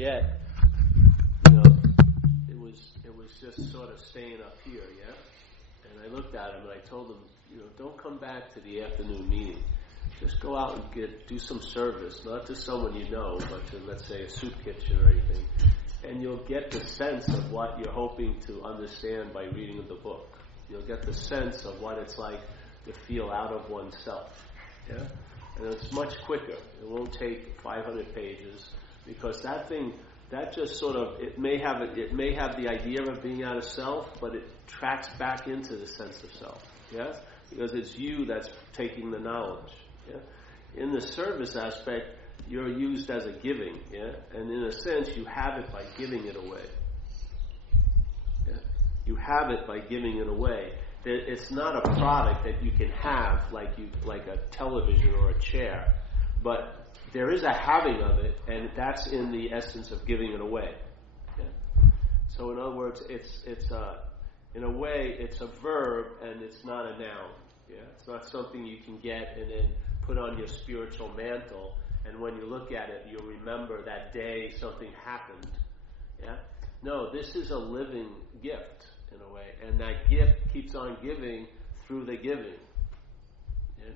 yet, it was just sort of staying up here, yeah? And I looked at him and I told him, don't come back to the afternoon meeting. Just go out and do some service, not to someone you know, but to, let's say, a soup kitchen or anything. And you'll get the sense of what you're hoping to understand by reading the book. You'll get the sense of what it's like to feel out of oneself. Yeah? And it's much quicker. It won't take 500 pages, because that just sort of, it may have the idea of being out of self, but it tracks back into the sense of self. Yeah? Because it's you that's taking the knowledge. Yeah? In the service aspect, you're used as a giving, yeah? And in a sense, you have it by giving it away. Yeah? You have it by giving it away. It's not a product that you can have like a television or a chair, but there is a having of it, and that's in the essence of giving it away. Yeah? So in other words, it's in a way, it's a verb and it's not a noun. Yeah? It's not something you can get and then put on your spiritual mantle, and when you look at it, you'll remember that day something happened. Yeah? No, this is a living gift in a way, and that gift keeps on giving through the giving. Yeah?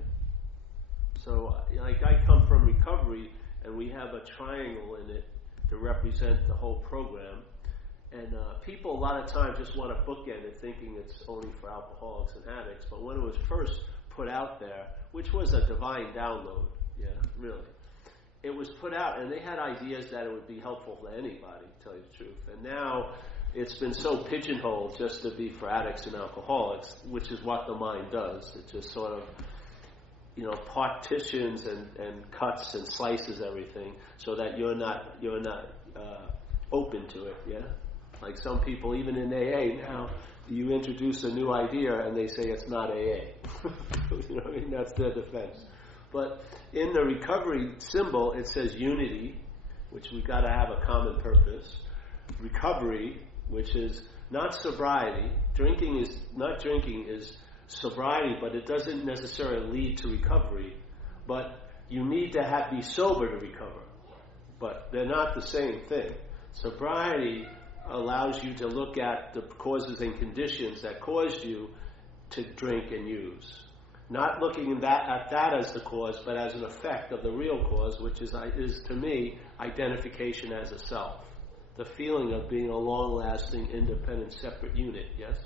So, like, I come from recovery, and we have a triangle in it to represent the whole program. And people a lot of times just want to bookend it, thinking it's only for alcoholics and addicts. But when it was first put out there, which was a divine download, yeah, really, it was put out, and they had ideas that it would be helpful to anybody, to tell you the truth. And now it's been so pigeonholed just to be for addicts and alcoholics, which is what the mind does. It just sort of, partitions and cuts and slices everything so that you're not open to it, yeah? Like some people, even in AA now, you introduce a new idea and they say it's not AA. You know what I mean? That's their defense. But in the recovery symbol, it says unity, which we've got to have a common purpose. Recovery, which is not sobriety. Not drinking is sobriety, but it doesn't necessarily lead to recovery. But you need to be sober to recover. But they're not the same thing. Sobriety allows you to look at the causes and conditions that caused you to drink and use. Not looking at that as the cause, but as an effect of the real cause, which is to me, identification as a self. The feeling of being a long-lasting, independent, separate unit, yes?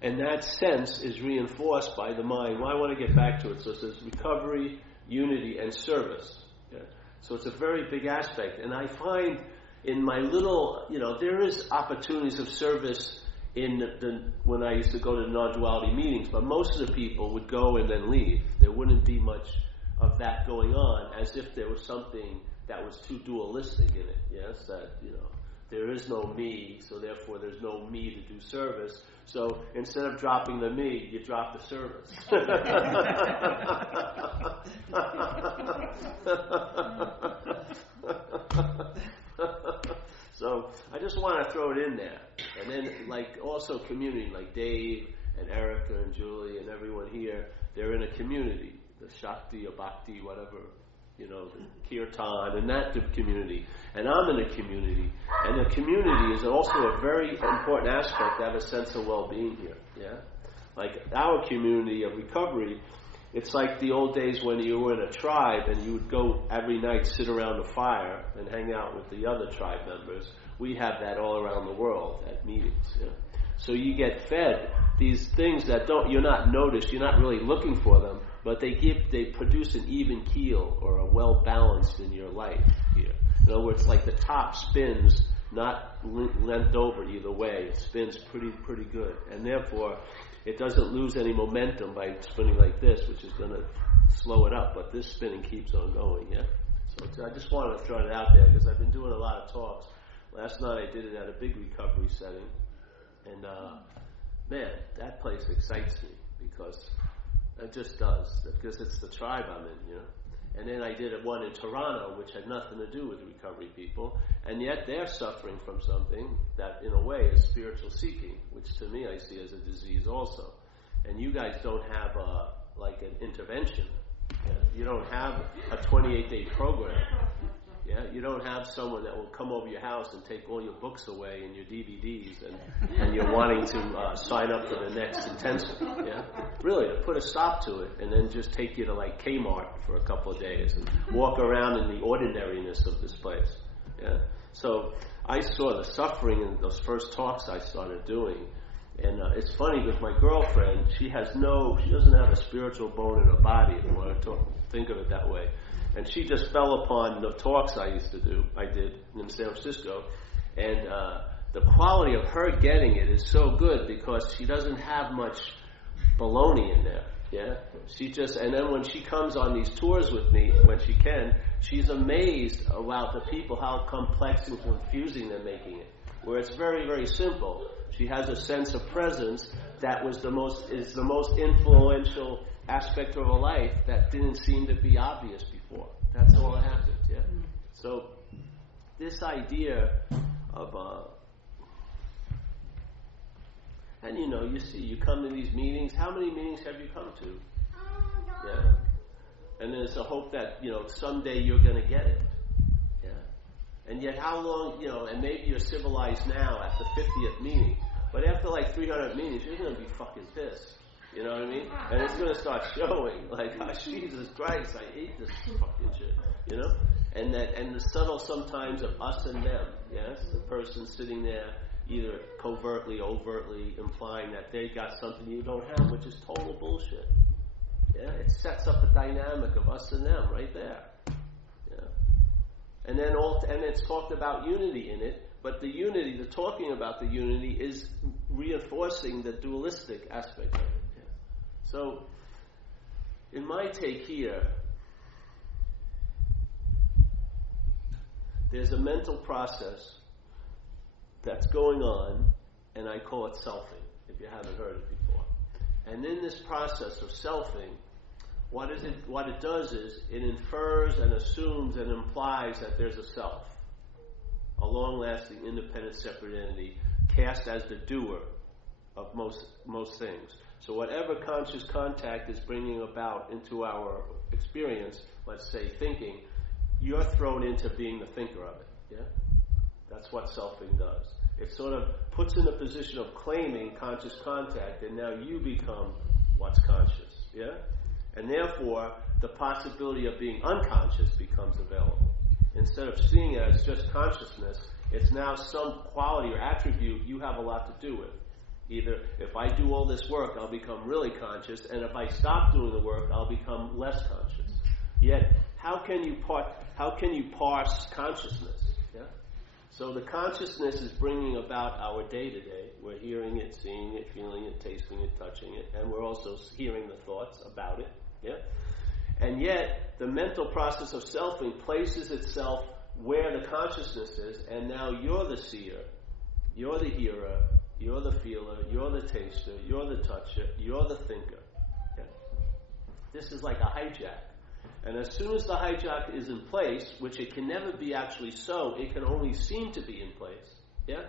And that sense is reinforced by the mind. Well, I want to get back to it. So it says recovery, unity, and service. Yeah? So it's a very big aspect. And I find in my little, there is opportunities of service when I used to go to non-duality meetings, but most of the people would go and then leave. There wouldn't be much of that going on, as if there was something that was too dualistic in it. Yes, that there is no me, so therefore there's no me to do service. So instead of dropping the me, you drop the service. So I just want to throw it in there. And then also community, like Dave and Erica and Julie and everyone here, they're in a community, the Shakti or Bhakti, whatever, the Kirtan and that community. And I'm in a community. And the community is also a very important aspect to have a sense of well-being here. Yeah? Like our community of recovery, it's like the old days when you were in a tribe and you would go every night, sit around a fire and hang out with the other tribe members. We have that all around the world at meetings. Yeah? So you get fed these things that you're not noticed, you're not really looking for them, but they produce an even keel or a well-balanced in your life here. In other words, like the top spins, not leant over either way. It spins pretty good. And therefore, it doesn't lose any momentum by spinning like this, which is going to slow it up. But this spinning keeps on going, yeah? So I just wanted to throw it out there because I've been doing a lot of talks. Last night I did it at a big recovery setting. And, man, that place excites me because it just does. Because it's the tribe I'm in, And then I did one in Toronto, which had nothing to do with recovery people, and yet they're suffering from something that, in a way, is spiritual seeking, which to me I see as a disease also. And you guys don't have an intervention. Yeah? You don't have a 28-day program. Yeah, don't have someone that will come over your house and take all your books away and your DVDs, and you're wanting to sign up for the next intensive. Yeah, really, to put a stop to it, and then just take you to like Kmart for a couple of days and walk around in the ordinariness of this place. Yeah, so I saw the suffering in those first talks I started doing. And it's funny with my girlfriend, she doesn't have a spiritual bone in her body, if you want to think of it that way. And she just fell upon the talks I did in San Francisco. And the quality of her getting it is so good because she doesn't have much baloney in there. Yeah? And then when she comes on these tours with me, when she can, she's amazed about the people, how complex and confusing they're making it. Where it's very, very simple. She has a sense of presence that is the most influential aspect of her life that didn't seem to be obvious before. That's all that happened, yeah? So this idea of and you see, you come to these meetings. How many meetings have you come to? Yeah? And there's a hope that, someday you're going to get it. Yeah? And yet how long, and maybe you're civilized now at the 50th meeting, but after like 300 meetings, you're going to be fucking pissed. You know what I mean? And it's going to start showing, like, oh, Jesus Christ, I hate this fucking shit, And the subtle sometimes of us and them, yes? The person sitting there either covertly, overtly implying that they got something you don't have, which is total bullshit. Yeah? It sets up a dynamic of us and them right there. Yeah? And then it's talked about unity in it, but the talking about the unity is reinforcing the dualistic aspect of it. Yeah? So, in my take here, there's a mental process that's going on, and I call it selfing, if you haven't heard it before. And in this process of selfing, what it does is it infers and assumes and implies that there's a self, a long-lasting, independent, separate entity, cast as the doer of most things. So whatever conscious contact is bringing about into our experience, let's say thinking, you're thrown into being the thinker of it. Yeah? That's what selfing does. It sort of puts in a position of claiming conscious contact, and now you become what's conscious. Yeah? And therefore, the possibility of being unconscious becomes available. Instead of seeing it as just consciousness, it's now some quality or attribute you have a lot to do with. Either if I do all this work, I'll become really conscious, and if I stop doing the work, I'll become less conscious. Yet, how can you parse consciousness? Yeah? So the consciousness is bringing about our day-to-day. We're hearing it, seeing it, feeling it, tasting it, touching it, and we're also hearing the thoughts about it. Yeah? And yet, the mental process of selfing places itself where the consciousness is, and now you're the seer, you're the hearer, you're the feeler, you're the taster, you're the toucher, you're the thinker. Yeah? This is like a hijack. And as soon as the hijack is in place, which it can never be actually so, it can only seem to be in place. Yeah?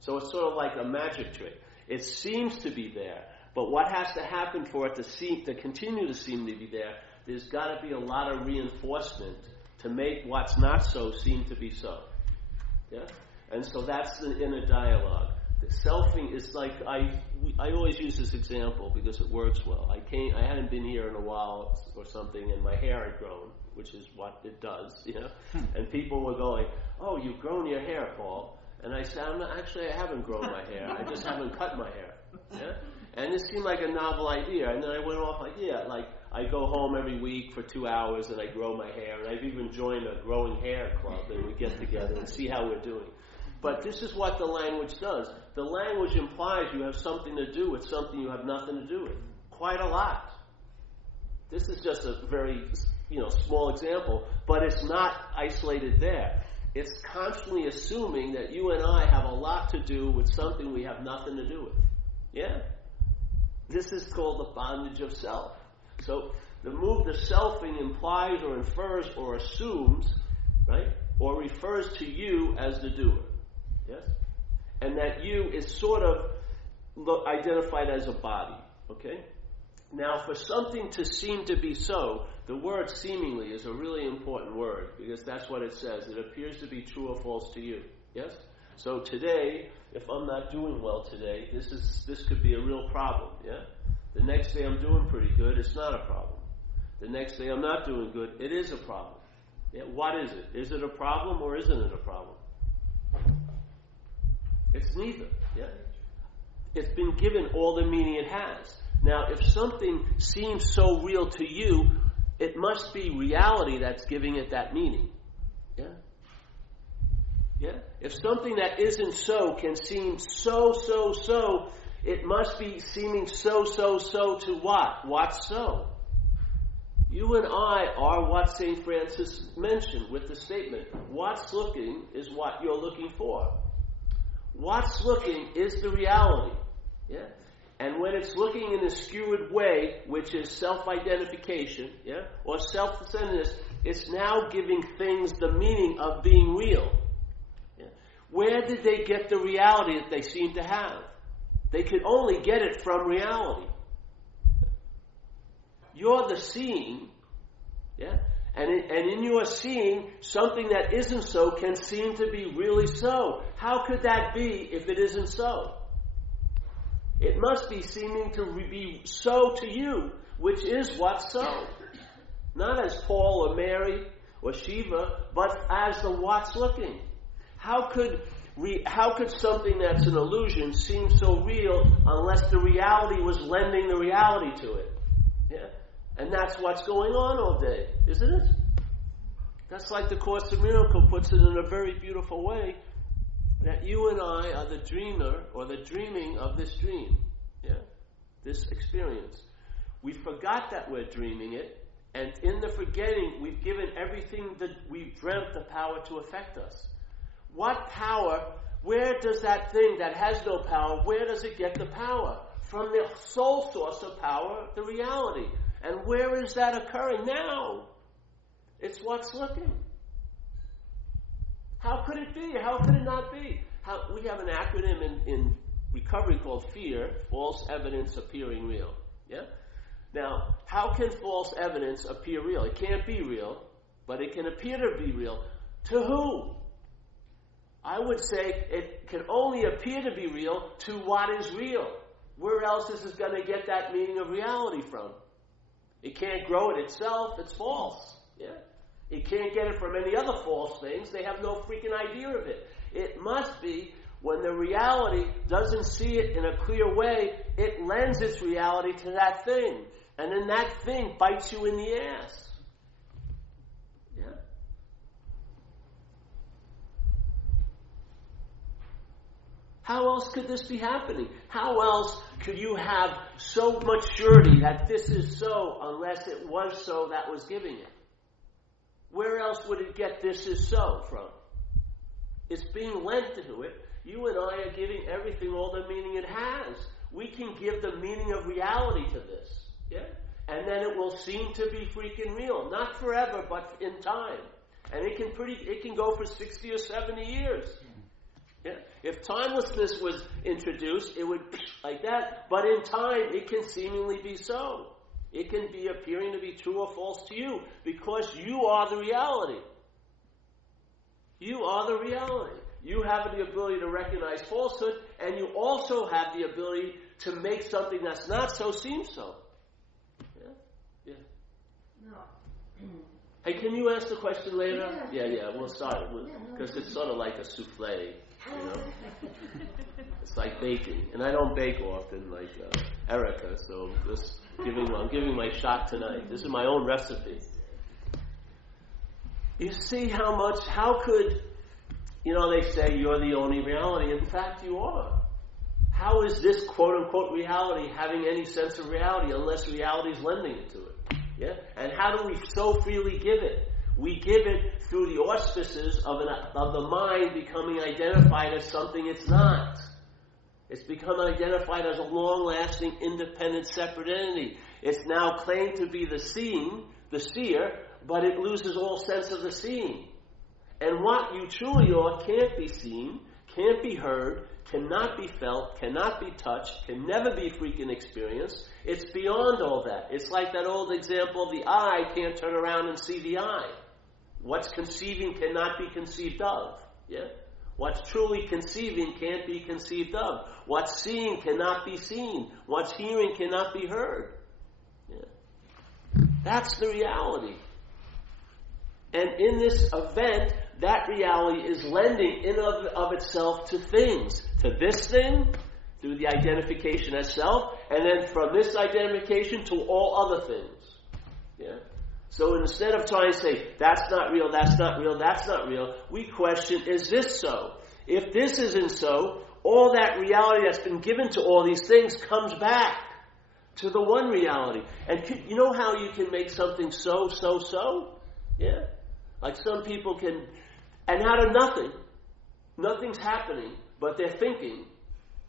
So it's sort of like a magic trick. It seems to be there, but what has to happen for it to continue to seem to be there, there's got to be a lot of reinforcement to make what's not so seem to be so. Yeah? And so that's the inner dialogue. The selfing is like, I always use this example because it works well. I hadn't been here in a while or something, and my hair had grown, which is what it does, And people were going, "Oh, you've grown your hair, Paul." And I said, I haven't grown my hair. I just haven't cut my hair. Yeah? And it seemed like a novel idea. And then I went off I go home every week for 2 hours and I grow my hair. And I've even joined a growing hair club, and we get together and see how we're doing. But this is what the language does. The language implies you have something to do with something you have nothing to do with. Quite a lot. This is just a very, small example, but it's not isolated there. It's constantly assuming that you and I have a lot to do with something we have nothing to do with. Yeah? This is called the bondage of self. So the selfing implies or infers or assumes, right? Or refers to you as the doer. Yes? And that you is sort of identified as a body. Okay? Now, for something to seem to be so, the word seemingly is a really important word, because that's what it says. It appears to be true or false to you. Yes? So today, if I'm not doing well today, this could be a real problem. Yeah? The next day I'm doing pretty good, it's not a problem. The next day I'm not doing good, it is a problem. Yeah? What is it? Is it a problem or isn't it a problem? It's neither. Yeah? It's been given all the meaning it has. Now, if something seems so real to you, it must be reality that's giving it that meaning. Yeah? Yeah? If something that isn't so can seem so, it must be seeming so to what? What's so? You and I are what St. Francis mentioned with the statement, what's looking is what you're looking for. What's looking is the reality. Yeah? And when it's looking in a skewed way, which is self-identification, yeah, or self-centeredness, it's now giving things the meaning of being real. Yeah? Where did they get the reality that they seem to have? They could only get it from reality. You're the seeing, yeah, and in your seeing, something that isn't so can seem to be really so. How could that be if it isn't so? It must be seeming to be so to you, which is what's so. Not as Paul or Mary or Shiva, but as the what's looking. How could something that's an illusion seem so real unless the reality was lending the reality to it? Yeah? And that's what's going on all day, isn't it? That's like the Course in Miracles puts it in a very beautiful way, that you and I are the dreamer or the dreaming of this dream, yeah, this experience. We forgot that we're dreaming it, and in the forgetting, we've given everything that we've dreamt the power to affect us. What power? Where does that thing that has no power? Where does it get the power? From the sole source of power, the reality. And where is that occurring now? It's what's looking. How could it be? How could it not be? We have an acronym in recovery called FEAR, false evidence appearing real. Yeah? Now, how can false evidence appear real? It can't be real, but it can appear to be real. To who? I would say it can only appear to be real to what is real. Where else is it going to get that meaning of reality from? It can't grow it itself. It's false. Yeah? It can't get it from any other false things. They have no freaking idea of it. It must be when the reality doesn't see it in a clear way, it lends its reality to that thing. And then that thing bites you in the ass. Yeah? How else could this be happening? How else could you have so much surety that this is so unless it was so that was giving it? Where else would it get this is so from? It's being lent to it. You and I are giving everything all the meaning it has. We can give the meaning of reality to this. Yeah? And then it will seem to be freaking real. Not forever, but in time. And it can go for 60 or 70 years. Yeah? If timelessness was introduced, it would be like that. But in time, it can seemingly be so. It can be appearing to be true or false to you because you are the reality. You are the reality. You have the ability to recognize falsehood, and you also have the ability to make something that's not so seem so. Yeah? Yeah. No. Hey, can you ask the question later? Yeah, we'll start because it's sort of like a souffle, you know? It's like baking, and I don't bake often like Erica, so I'm giving my shot tonight. This is my own recipe. You see how could, they say you're the only reality. In fact, you are. How is this quote-unquote reality having any sense of reality unless reality is lending it to it? Yeah? And how do we so freely give it? We give it through the auspices of the mind becoming identified as something it's not. It's become identified as a long-lasting, independent, separate entity. It's now claimed to be the seer, but it loses all sense of the seeing. And what you truly are can't be seen, can't be heard, cannot be felt, cannot be touched, can never be freaking experienced. It's beyond all that. It's like that old example of the eye can't turn around and see the eye. What's conceiving cannot be conceived of. Yeah? What's truly conceiving can't be conceived of. What's seeing cannot be seen. What's hearing cannot be heard. Yeah. That's the reality. And in this event, that reality is lending in of itself to things. To this thing, through the identification as self, and then from this identification to all other things. Yeah? So instead of trying to say, that's not real, that's not real, that's not real, we question, is this so? If this isn't so, all that reality that's been given to all these things comes back to the one reality. And you know how you can make something so? Yeah? Like some people can, and out of nothing, nothing's happening, but they're thinking.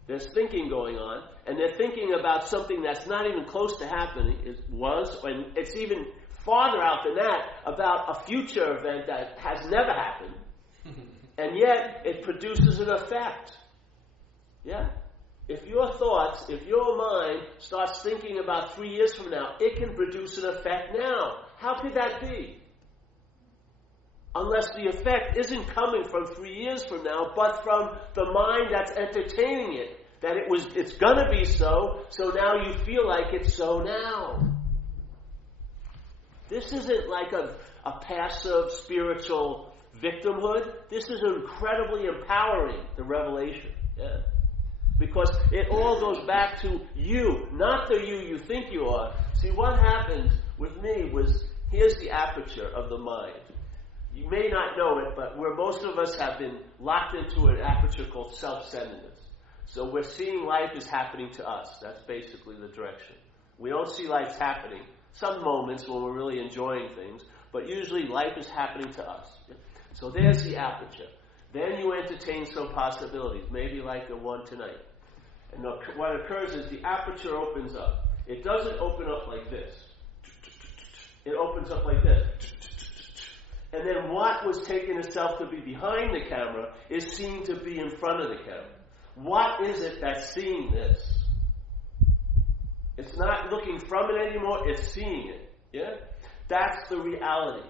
There's thinking going on, and they're thinking about something that's not even close to happening. It was, and it's even farther out than that, about a future event that has never happened. And yet, it produces an effect. Yeah? If your thoughts, if your mind starts thinking about 3 years from now, it can produce an effect now. How could that be? Unless the effect isn't coming from 3 years from now, but from the mind that's entertaining it. That it's gonna be so now you feel like it's so now. This isn't like a passive spiritual victimhood. This is incredibly empowering, the revelation. Yeah. Because it all goes back to you, not the you think you are. See, what happened with me was, here's the aperture of the mind. You may not know it, but where most of us have been locked into an aperture called self-centeredness. So we're seeing life is happening to us. That's basically the direction. We don't see life happening. Some moments when we're really enjoying things, but usually life is happening to us. So there's the aperture. Then you entertain some possibilities, maybe like the one tonight. And what occurs is the aperture opens up. It doesn't open up like this. It opens up like this. And then what was taking itself to be behind the camera is seen to be in front of the camera. What is it that's seeing this? It's not looking from it anymore, it's seeing it. Yeah? That's the reality.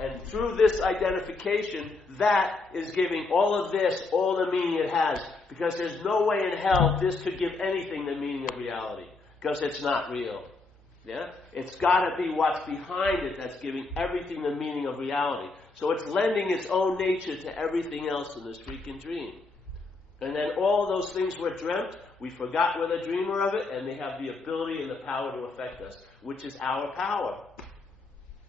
And through this identification, that is giving all of this all the meaning it has. Because there's no way in hell this could give anything the meaning of reality. Because it's not real. Yeah? It's got to be what's behind it that's giving everything the meaning of reality. So it's lending its own nature to everything else in this freaking dream. And then all those things were dreamt, we forgot we're the dreamer of it, and they have the ability and the power to affect us, which is our power.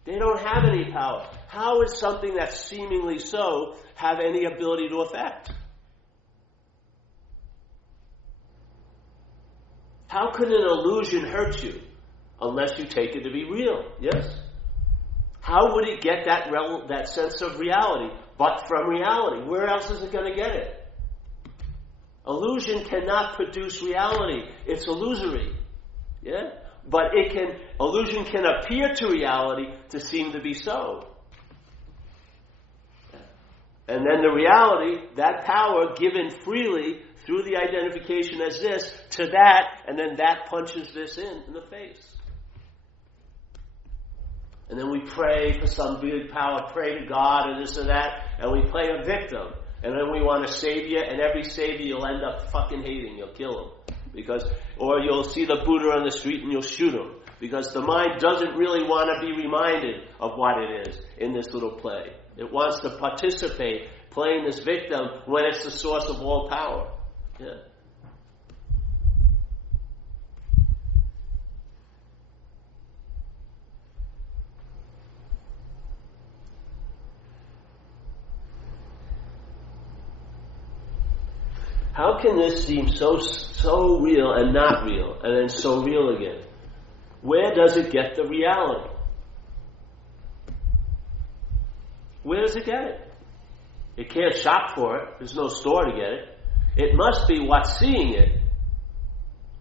They don't have any power. How is something that's seemingly so have any ability to affect? How could an illusion hurt you unless you take it to be real? Yes? How would it get that sense of reality but from reality? Where else is it going to get it? Illusion cannot produce reality. It's illusory. Yeah? But illusion can appear to reality to seem to be so. And then the reality, that power given freely through the identification as this to that, and then that punches this in the face. And then we pray for some big power, pray to God or this or that, and we play a victim. And then we want a savior, and every savior you'll end up fucking hating. You'll kill him. Or you'll see the Buddha on the street and you'll shoot him. Because the mind doesn't really want to be reminded of what it is in this little play. It wants to participate, playing this victim when it's the source of all power. Yeah. How can this seem so real and not real, and then so real again? Where does it get the reality? Where does it get it? It can't shop for it. There's no store to get it. It must be what's seeing it,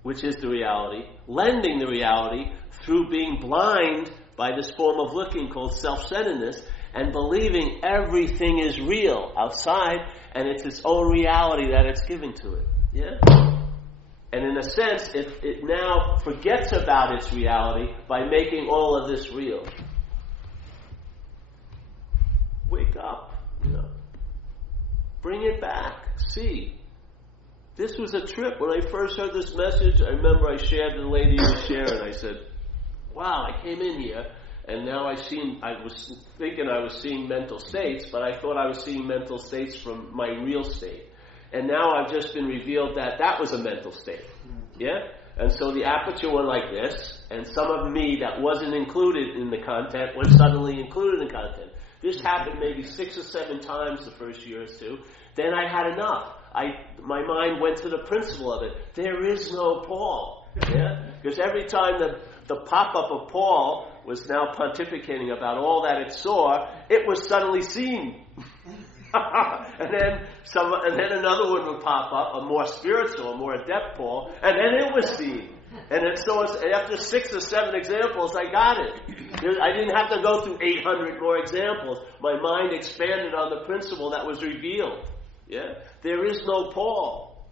which is the reality, lending the reality through being blind by this form of looking called self-centeredness, and believing everything is real outside, and it's its own reality that it's giving to it. Yeah? And in a sense, it now forgets about its reality by making all of this real. Wake up, Bring it back. See. This was a trip. When I first heard this message, I remember I shared with the lady who was sharing. I said, wow, I came in here, and now I was thinking I was seeing mental states, but I thought I was seeing mental states from my real state. And now I've just been revealed that was a mental state. Yeah? And so the aperture went like this, and some of me that wasn't included in the content was suddenly included in the content. This happened maybe 6 or 7 times the first year or two. Then I had enough. My mind went to the principle of it. There is no Paul. Yeah? Because every time the pop-up of Paul was now pontificating about all that it saw, it was suddenly seen. and then another one would pop up, a more spiritual, a more adept Paul, and then it was seen. And so after 6 or 7 examples, I got it. I didn't have to go through 800 more examples. My mind expanded on the principle that was revealed. Yeah? There is no Paul.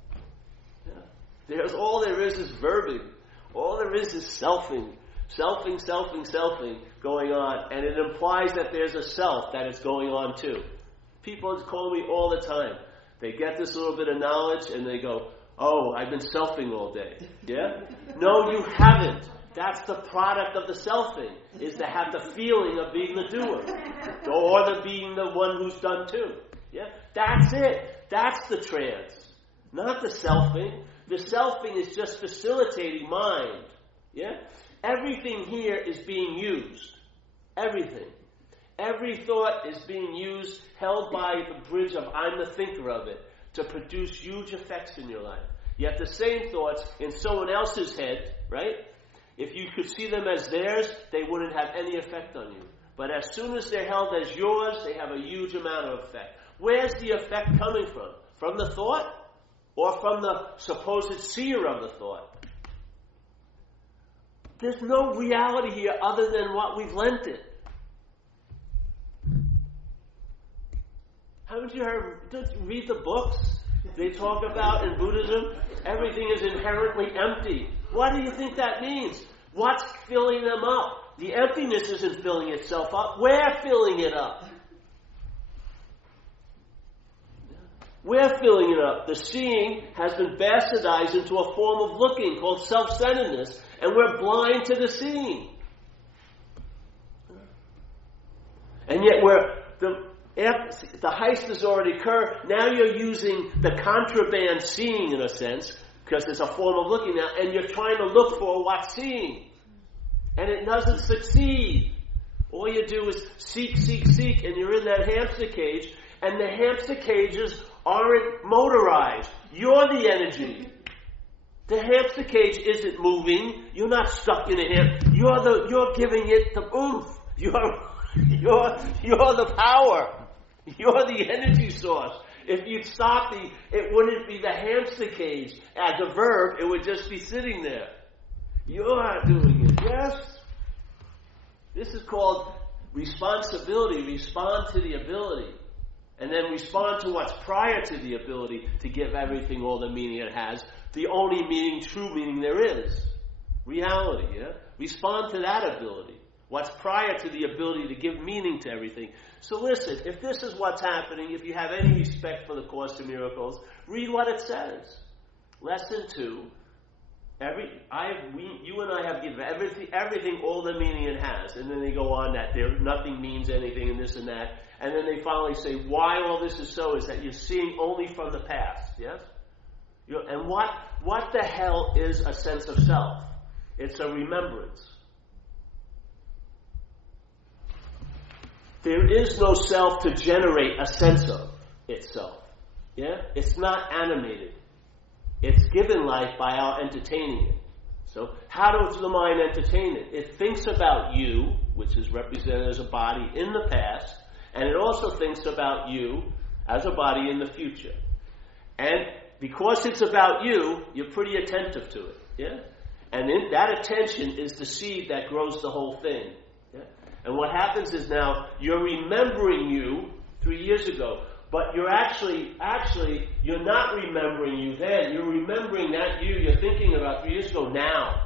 Yeah? All there is verbing. All there is selfing. Selfing going on. And it implies that there's a self that is going on too. People call me all the time. They get this little bit of knowledge and they go, oh, I've been selfing all day. Yeah? No, you haven't. That's the product of the selfing, is to have the feeling of being the doer. Or the being the one who's done too. Yeah? That's it. That's the trance. Not the selfing. The selfing is just facilitating mind. Yeah? Everything here is being used. Everything. Every thought is being used, held by the bridge of I'm the thinker of it, to produce huge effects in your life. Yet the same thoughts in someone else's head, right? If you could see them as theirs, they wouldn't have any effect on you. But as soon as they're held as yours, they have a huge amount of effect. Where's the effect coming from? From the thought? Or from the supposed seer of the thought? There's no reality here other than what we've lent it. Haven't you read the books they talk about in Buddhism? Everything is inherently empty. What do you think that means? What's filling them up? The emptiness isn't filling itself up. We're filling it up. We're filling it up. The seeing has been bastardized into a form of looking called self-centeredness, and we're blind to the seeing. And yet the heist has already occurred. Now you're using the contraband seeing, in a sense, because it's a form of looking now, and you're trying to look for what's seeing. And it doesn't succeed. All you do is seek, and you're in that hamster cage, and the hamster cages aren't motorized. You're the energy. The hamster cage isn't moving. You're not stuck in a hamster. You're giving it the oomph. You're the power. You're the energy source. If you'd stop it wouldn't be the hamster cage as a verb. It would just be sitting there. You're doing it. Yes? This is called responsibility. Respond to the ability. And then respond to what's prior to the ability to give everything all the meaning it has. The only meaning, true meaning there is. Reality, yeah? Respond to that ability. What's prior to the ability to give meaning to everything. So listen, if this is what's happening, if you have any respect for the Course in Miracles, read what it says. Lesson 2. You and I have given everything all the meaning it has. And then they go on that nothing means anything and this and that. And then they finally say, why all this is so is that you're seeing only from the past. Yes? And what the hell is a sense of self? It's a remembrance. There is no self to generate a sense of itself. Yeah? It's not animated. It's given life by our entertaining it. So how does the mind entertain it? It thinks about you, which is represented as a body in the past, and it also thinks about you as a body in the future. And because it's about you, you're pretty attentive to it. Yeah? And that attention is the seed that grows the whole thing. Yeah? And what happens is now you're remembering you 3 years ago, but you're actually you're not remembering you then. You're remembering that you're thinking about 3 years ago now.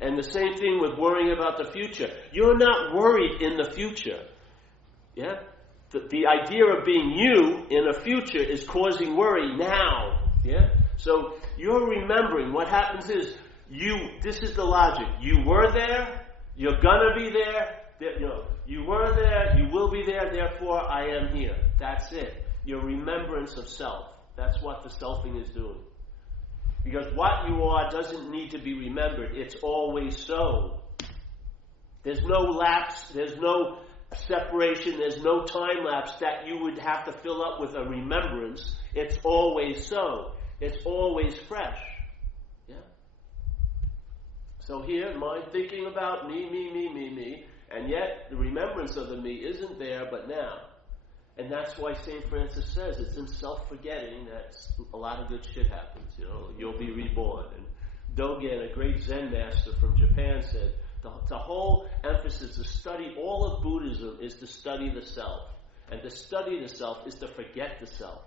And the same thing with worrying about the future. You're not worried in the future. Yeah? The idea of being you in the future is causing worry now. Yeah? So you're remembering. What happens is this is the logic. You were there, you're gonna be there, you were there, you will be there, therefore I am here. That's it. Your remembrance of self. That's what the selfing is doing. Because what you are doesn't need to be remembered. It's always so. There's no lapse, there's no separation, there's no time lapse that you would have to fill up with a remembrance. It's always so. It's always fresh. Yeah? So here, mind thinking about me, and yet the remembrance of the me isn't there but now. And that's why St. Francis says it's in self-forgetting that a lot of good shit happens. You'll be reborn. And Dogen, a great Zen master from Japan, said the whole emphasis to study all of Buddhism is to study the self. And to study the self is to forget the self.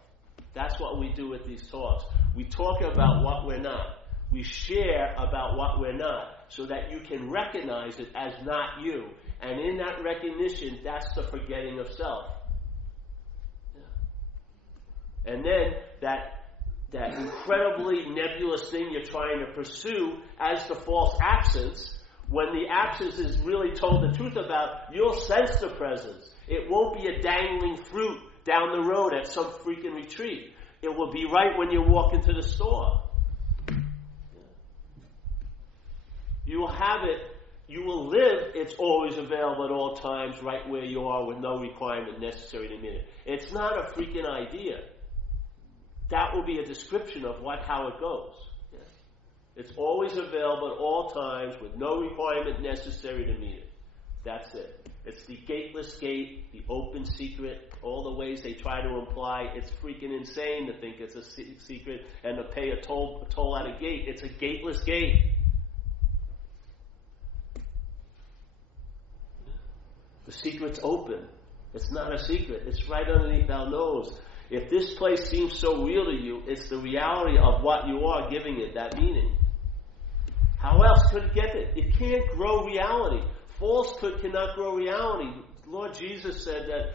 That's what we do with these talks. We talk about what we're not. We share about what we're not so that you can recognize it as not you. And in that recognition, that's the forgetting of self. And then that incredibly nebulous thing you're trying to pursue as the false absence, when the absence is really told the truth about, you'll sense the presence. It won't be a dangling fruit down the road at some freaking retreat. It will be right when you walk into the store. You will have it, you will live, it's always available at all times, right where you are with no requirement necessary to meet it. It's not a freaking idea. That will be a description of how it goes. Yeah. It's always available at all times with no requirement necessary to meet it. That's it. It's the gateless gate, the open secret, all the ways they try to imply. It's freaking insane to think it's a secret and to pay a toll at a gate. It's a gateless gate. The secret's open. It's not a secret. It's right underneath our nose. If this place seems so real to you, it's the reality of what you are giving it that meaning. How else could it get it? It can't grow reality. Falsehood cannot grow reality. Lord Jesus said that,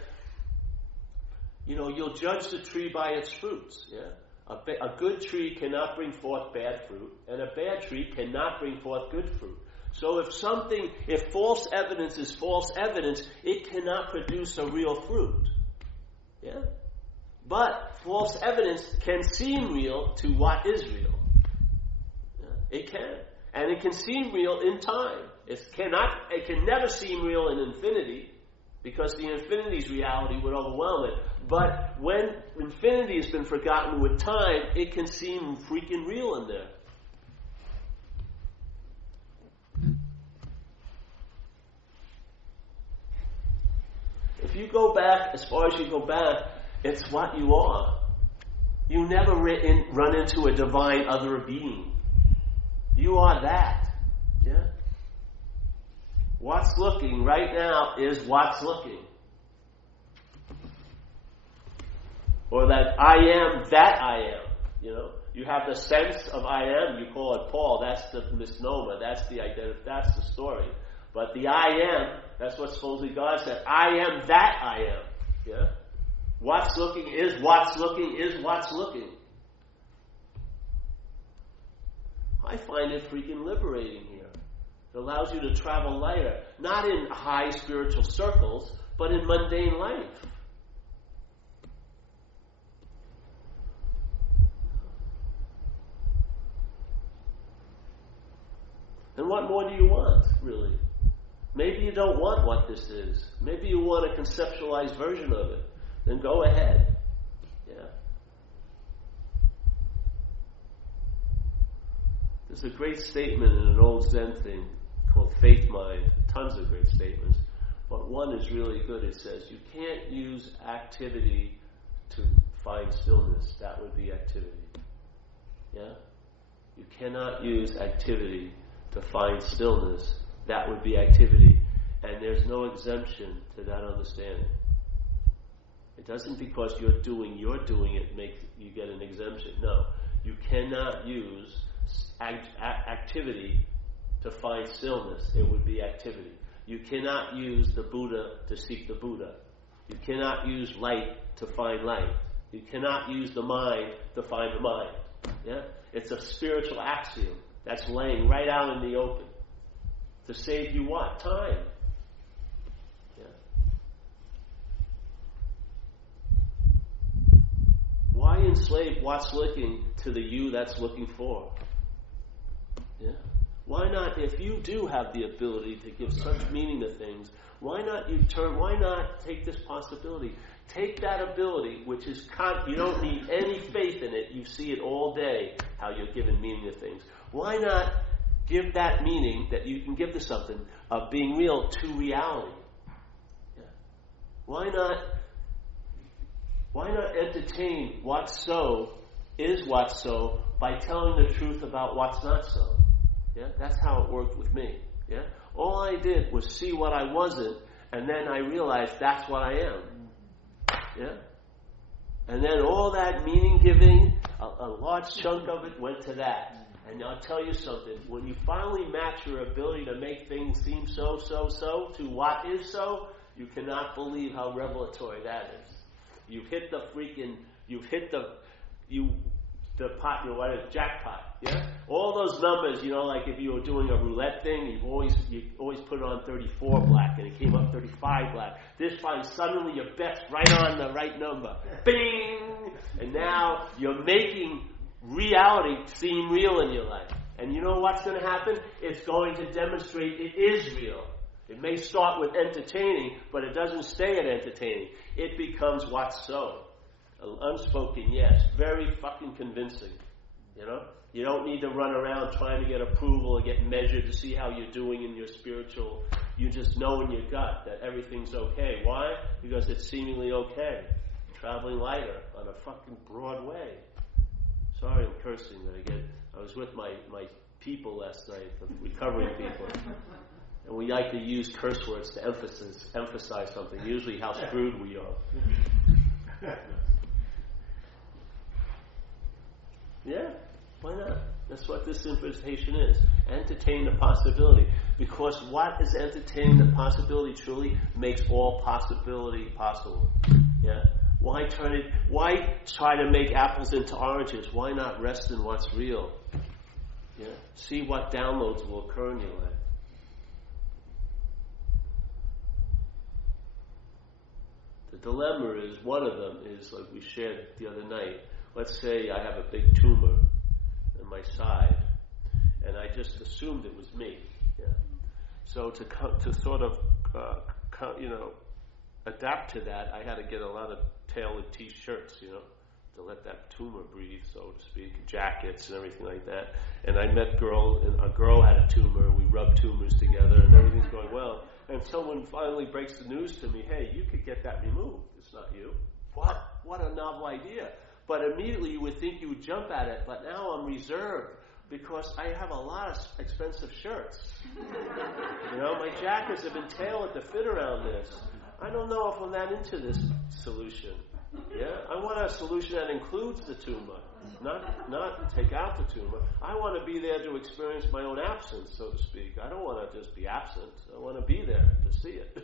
you'll judge the tree by its fruits. Yeah? A good tree cannot bring forth bad fruit, and a bad tree cannot bring forth good fruit. So if false evidence is false evidence, it cannot produce a real fruit. Yeah? But false evidence can seem real to what is real. Yeah, it can. And it can seem real in time. It can never seem real in infinity, because the infinity's reality would overwhelm it. But when infinity has been forgotten with time, it can seem freaking real in there. If you go back, as far as you go back, it's what you are. You never run into a divine other being. You are that. Yeah? What's looking right now is what's looking. Or that I am that I am. You have the sense of I am, you call it Paul, that's the misnomer, that's the identity, that's the story. But the I am, that's what supposedly God said. I am that I am. Yeah? What's looking is what's looking is what's looking. I find it freaking liberating here. It allows you to travel lighter, not in high spiritual circles, but in mundane life. And what more do you want, really? Maybe you don't want what this is. Maybe you want a conceptualized version of it. Then go ahead. Yeah. There's a great statement in an old Zen thing called Faith Mind. Tons of great statements. But one is really good. It says, you can't use activity to find stillness. That would be activity. Yeah? You cannot use activity to find stillness. That would be activity. And there's no exemption to that understanding. It doesn't because you're doing it make you get an exemption. No. You cannot use activity to find stillness. It would be activity. You cannot use the Buddha to seek the Buddha. You cannot use light to find light. You cannot use the mind to find the mind. Yeah? It's a spiritual axiom that's laying right out in the open. To save you what? Time. Yeah? Why enslave what's looking to the you that's looking for? Yeah? Why not, if you do have the ability to give such meaning to things, why not take this possibility? Take that ability, which is, you don't need any faith in it, you see it all day, how you're giving meaning to things. Why not give that meaning that you can give to something of being real to reality? Yeah. Why not entertain what's so is what's so by telling the truth about what's not so? Yeah, that's how it worked with me. Yeah, all I did was see what I wasn't, and then I realized that's what I am. Yeah, and then all that meaning giving, a large chunk of it went to that. And I'll tell you something: when you finally match your ability to make things seem so to what is so, you cannot believe how revelatory that is. You've hit the pot, jackpot, yeah? All those numbers, like if you were doing a roulette thing, you always put it on 34 black, and it came up 35 black. This time, suddenly your bet's right on the right number. Bing! And now you're making reality seem real in your life. And you know what's going to happen? It's going to demonstrate it is real. It may start with entertaining, but it doesn't stay at entertaining. It becomes what's so. An unspoken yes. Very fucking convincing. You don't need to run around trying to get approval or get measured to see how you're doing in your spiritual. You just know in your gut that everything's okay. Why? Because it's seemingly okay. Traveling lighter on a fucking broad way. Sorry I'm cursing that I was with my people last night, the recovering people. And we like to use curse words to emphasize something, usually how screwed we are. Yeah, why not? That's what this invitation is. Entertain the possibility. Because what is entertaining the possibility truly makes all possibility possible. Yeah? Why try to make apples into oranges? Why not rest in what's real? Yeah? See what downloads will occur in your life. The dilemma is, one of them is, like we shared the other night, let's say I have a big tumor in my side, and I just assumed it was me. Yeah. So to sort of, adapt to that, I had to get a lot of tailored T-shirts, to let that tumor breathe, so to speak, jackets and everything like that. And I met a girl had a tumor, we rubbed tumors together, and everything's going well. And someone finally breaks the news to me, hey, you could get that removed. It's not you. What? What a novel idea. But immediately you would think you would jump at it, but now I'm reserved because I have a lot of expensive shirts. My jackets have been tailored to fit around this. I don't know if I'm that into this solution. Yeah, I want a solution that includes the tumor, not take out the tumor. I want to be there to experience my own absence, so to speak. I don't want to just be absent. I want to be there to see it.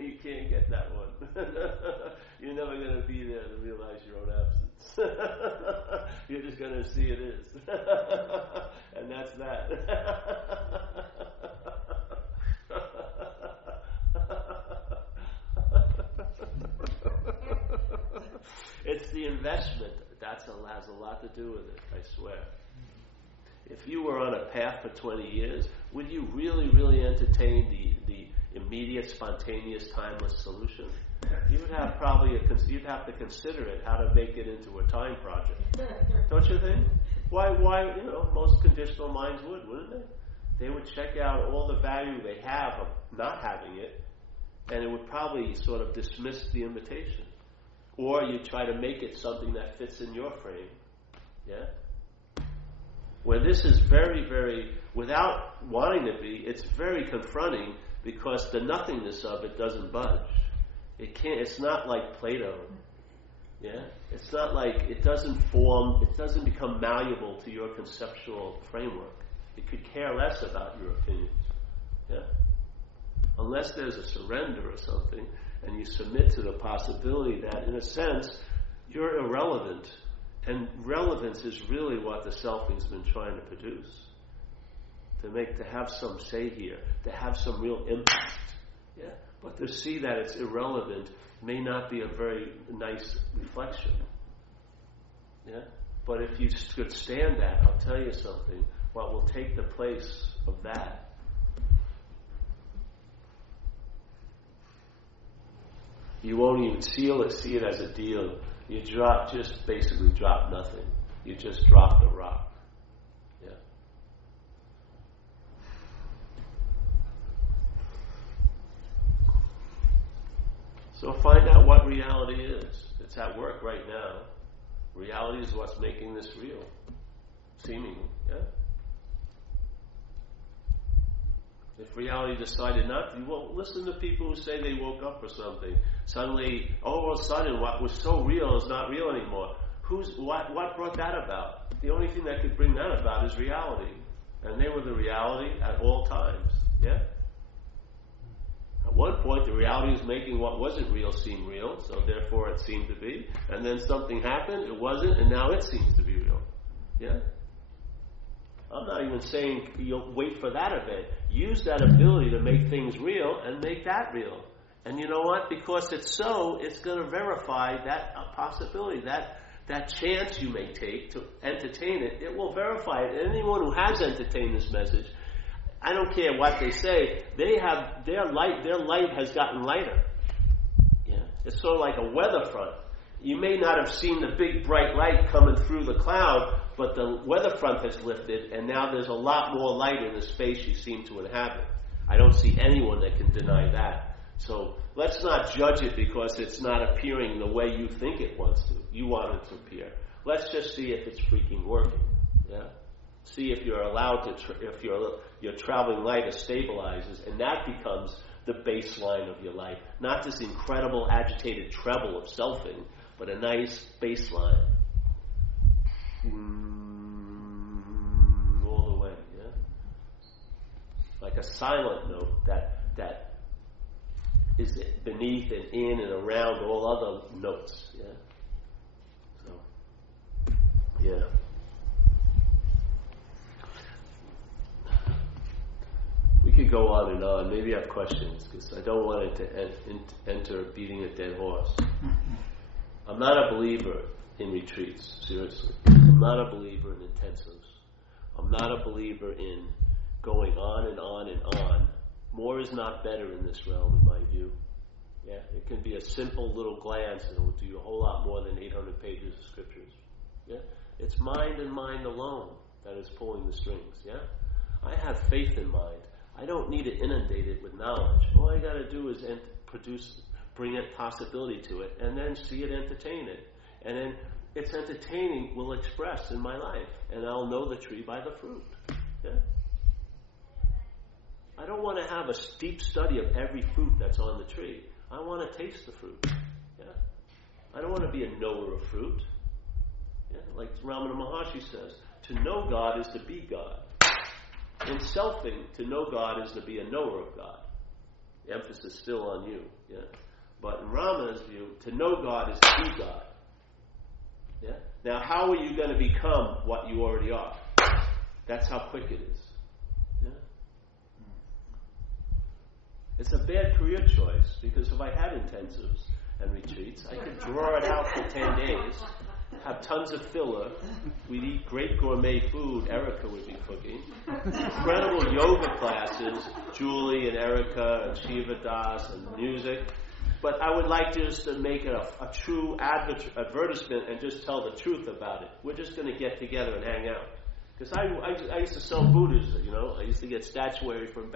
You can't get that one. You're never going to be there to realize your own absence. You're just going to see it is. And that's that. It's the investment that has a lot to do with it, I swear. If you were on a path for 20 years, would you really, really entertain the immediate, spontaneous, timeless solution? You would have you'd have to consider it, how to make it into a time project. Don't you think? Why, most conditional minds wouldn't they? They would check out all the value they have of not having it, and it would probably sort of dismiss the invitation. Or you try to make it something that fits in your frame. Yeah? Where this is very, very, without wanting to be, it's very confronting because the nothingness of it doesn't budge. It's not like Plato. Yeah? It's not like it doesn't form, it doesn't become malleable to your conceptual framework. It could care less about your opinions. Yeah? Unless there's a surrender or something, and you submit to the possibility that, in a sense, you're irrelevant. And relevance is really what the selfing's been trying to produce. To have some say here, to have some real impact. Yeah? But to see that it's irrelevant may not be a very nice reflection. Yeah? But if you could stand that, I'll tell you something, what will take the place of that. You won't even see it as a deal. You basically drop nothing. You just drop the rock. Yeah. So find out what reality is. It's at work right now. Reality is what's making this real. Seemingly, yeah? If reality decided not to, well, listen to people who say they woke up or something. Suddenly, all of a sudden, what was so real is not real anymore. What brought that about? The only thing that could bring that about is reality. And they were the reality at all times. Yeah? At one point, the reality was making what wasn't real seem real, so therefore it seemed to be. And then something happened, it wasn't, and now it seems to be real. Yeah? I'm not even saying you'll wait for that event. Use that ability to make things real and make that real. And you know what? Because it's so, it's going to verify that possibility, that chance you may take to entertain it. It will verify it. And anyone who has entertained this message, I don't care what they say, their light has gotten lighter. Yeah. It's sort of like a weather front. You may not have seen the big bright light coming through the cloud, but the weather front has lifted, and now there's a lot more light in the space you seem to inhabit. I don't see anyone that can deny that. So let's not judge it because it's not appearing the way you think it wants to. You want it to appear. Let's just see if it's freaking working. Yeah. See if you're allowed to, if your traveling light stabilizes, and that becomes the baseline of your life. Not this incredible agitated treble of selfing, but a nice baseline. All the way, yeah? Like a silent note that is beneath and in and around all other notes, yeah? So, yeah. We could go on and on. Maybe I have questions, because I don't want it to enter beating a dead horse. I'm not a believer in retreats, seriously. I'm not a believer in intensives. I'm not a believer in going on and on and on. More is not better in this realm, in my view. Yeah, it can be a simple little glance, and it will do you a whole lot more than 800 pages of scriptures. Yeah, it's mind and mind alone that is pulling the strings. Yeah, I have faith in mind. I don't need to inundate it with knowledge. All I got to do is bring it possibility to it, and then see it entertain it. And then its entertaining will express in my life, and I'll know the tree by the fruit. Yeah? I don't want to have a deep study of every fruit that's on the tree. I want to taste the fruit. Yeah? I don't want to be a knower of fruit. Yeah? Like Ramana Maharshi says, to know God is to be God. In selfing, to know God is to be a knower of God. The emphasis is still on you. Yeah? But in Rama's view, to know God is to be God. Yeah? Now, how are you going to become what you already are? That's how quick it is. Yeah? It's a bad career choice, because if I had intensives and retreats, I could draw it out for 10 days, have tons of filler, we'd eat great gourmet food, Erica would be cooking, incredible yoga classes, Julie and Erica and Shiva Das and music. But I would like just to make it a true advertisement and just tell the truth about it. We're just going to get together and hang out. Because I used to sell Buddhas, you know. I used to get statuary from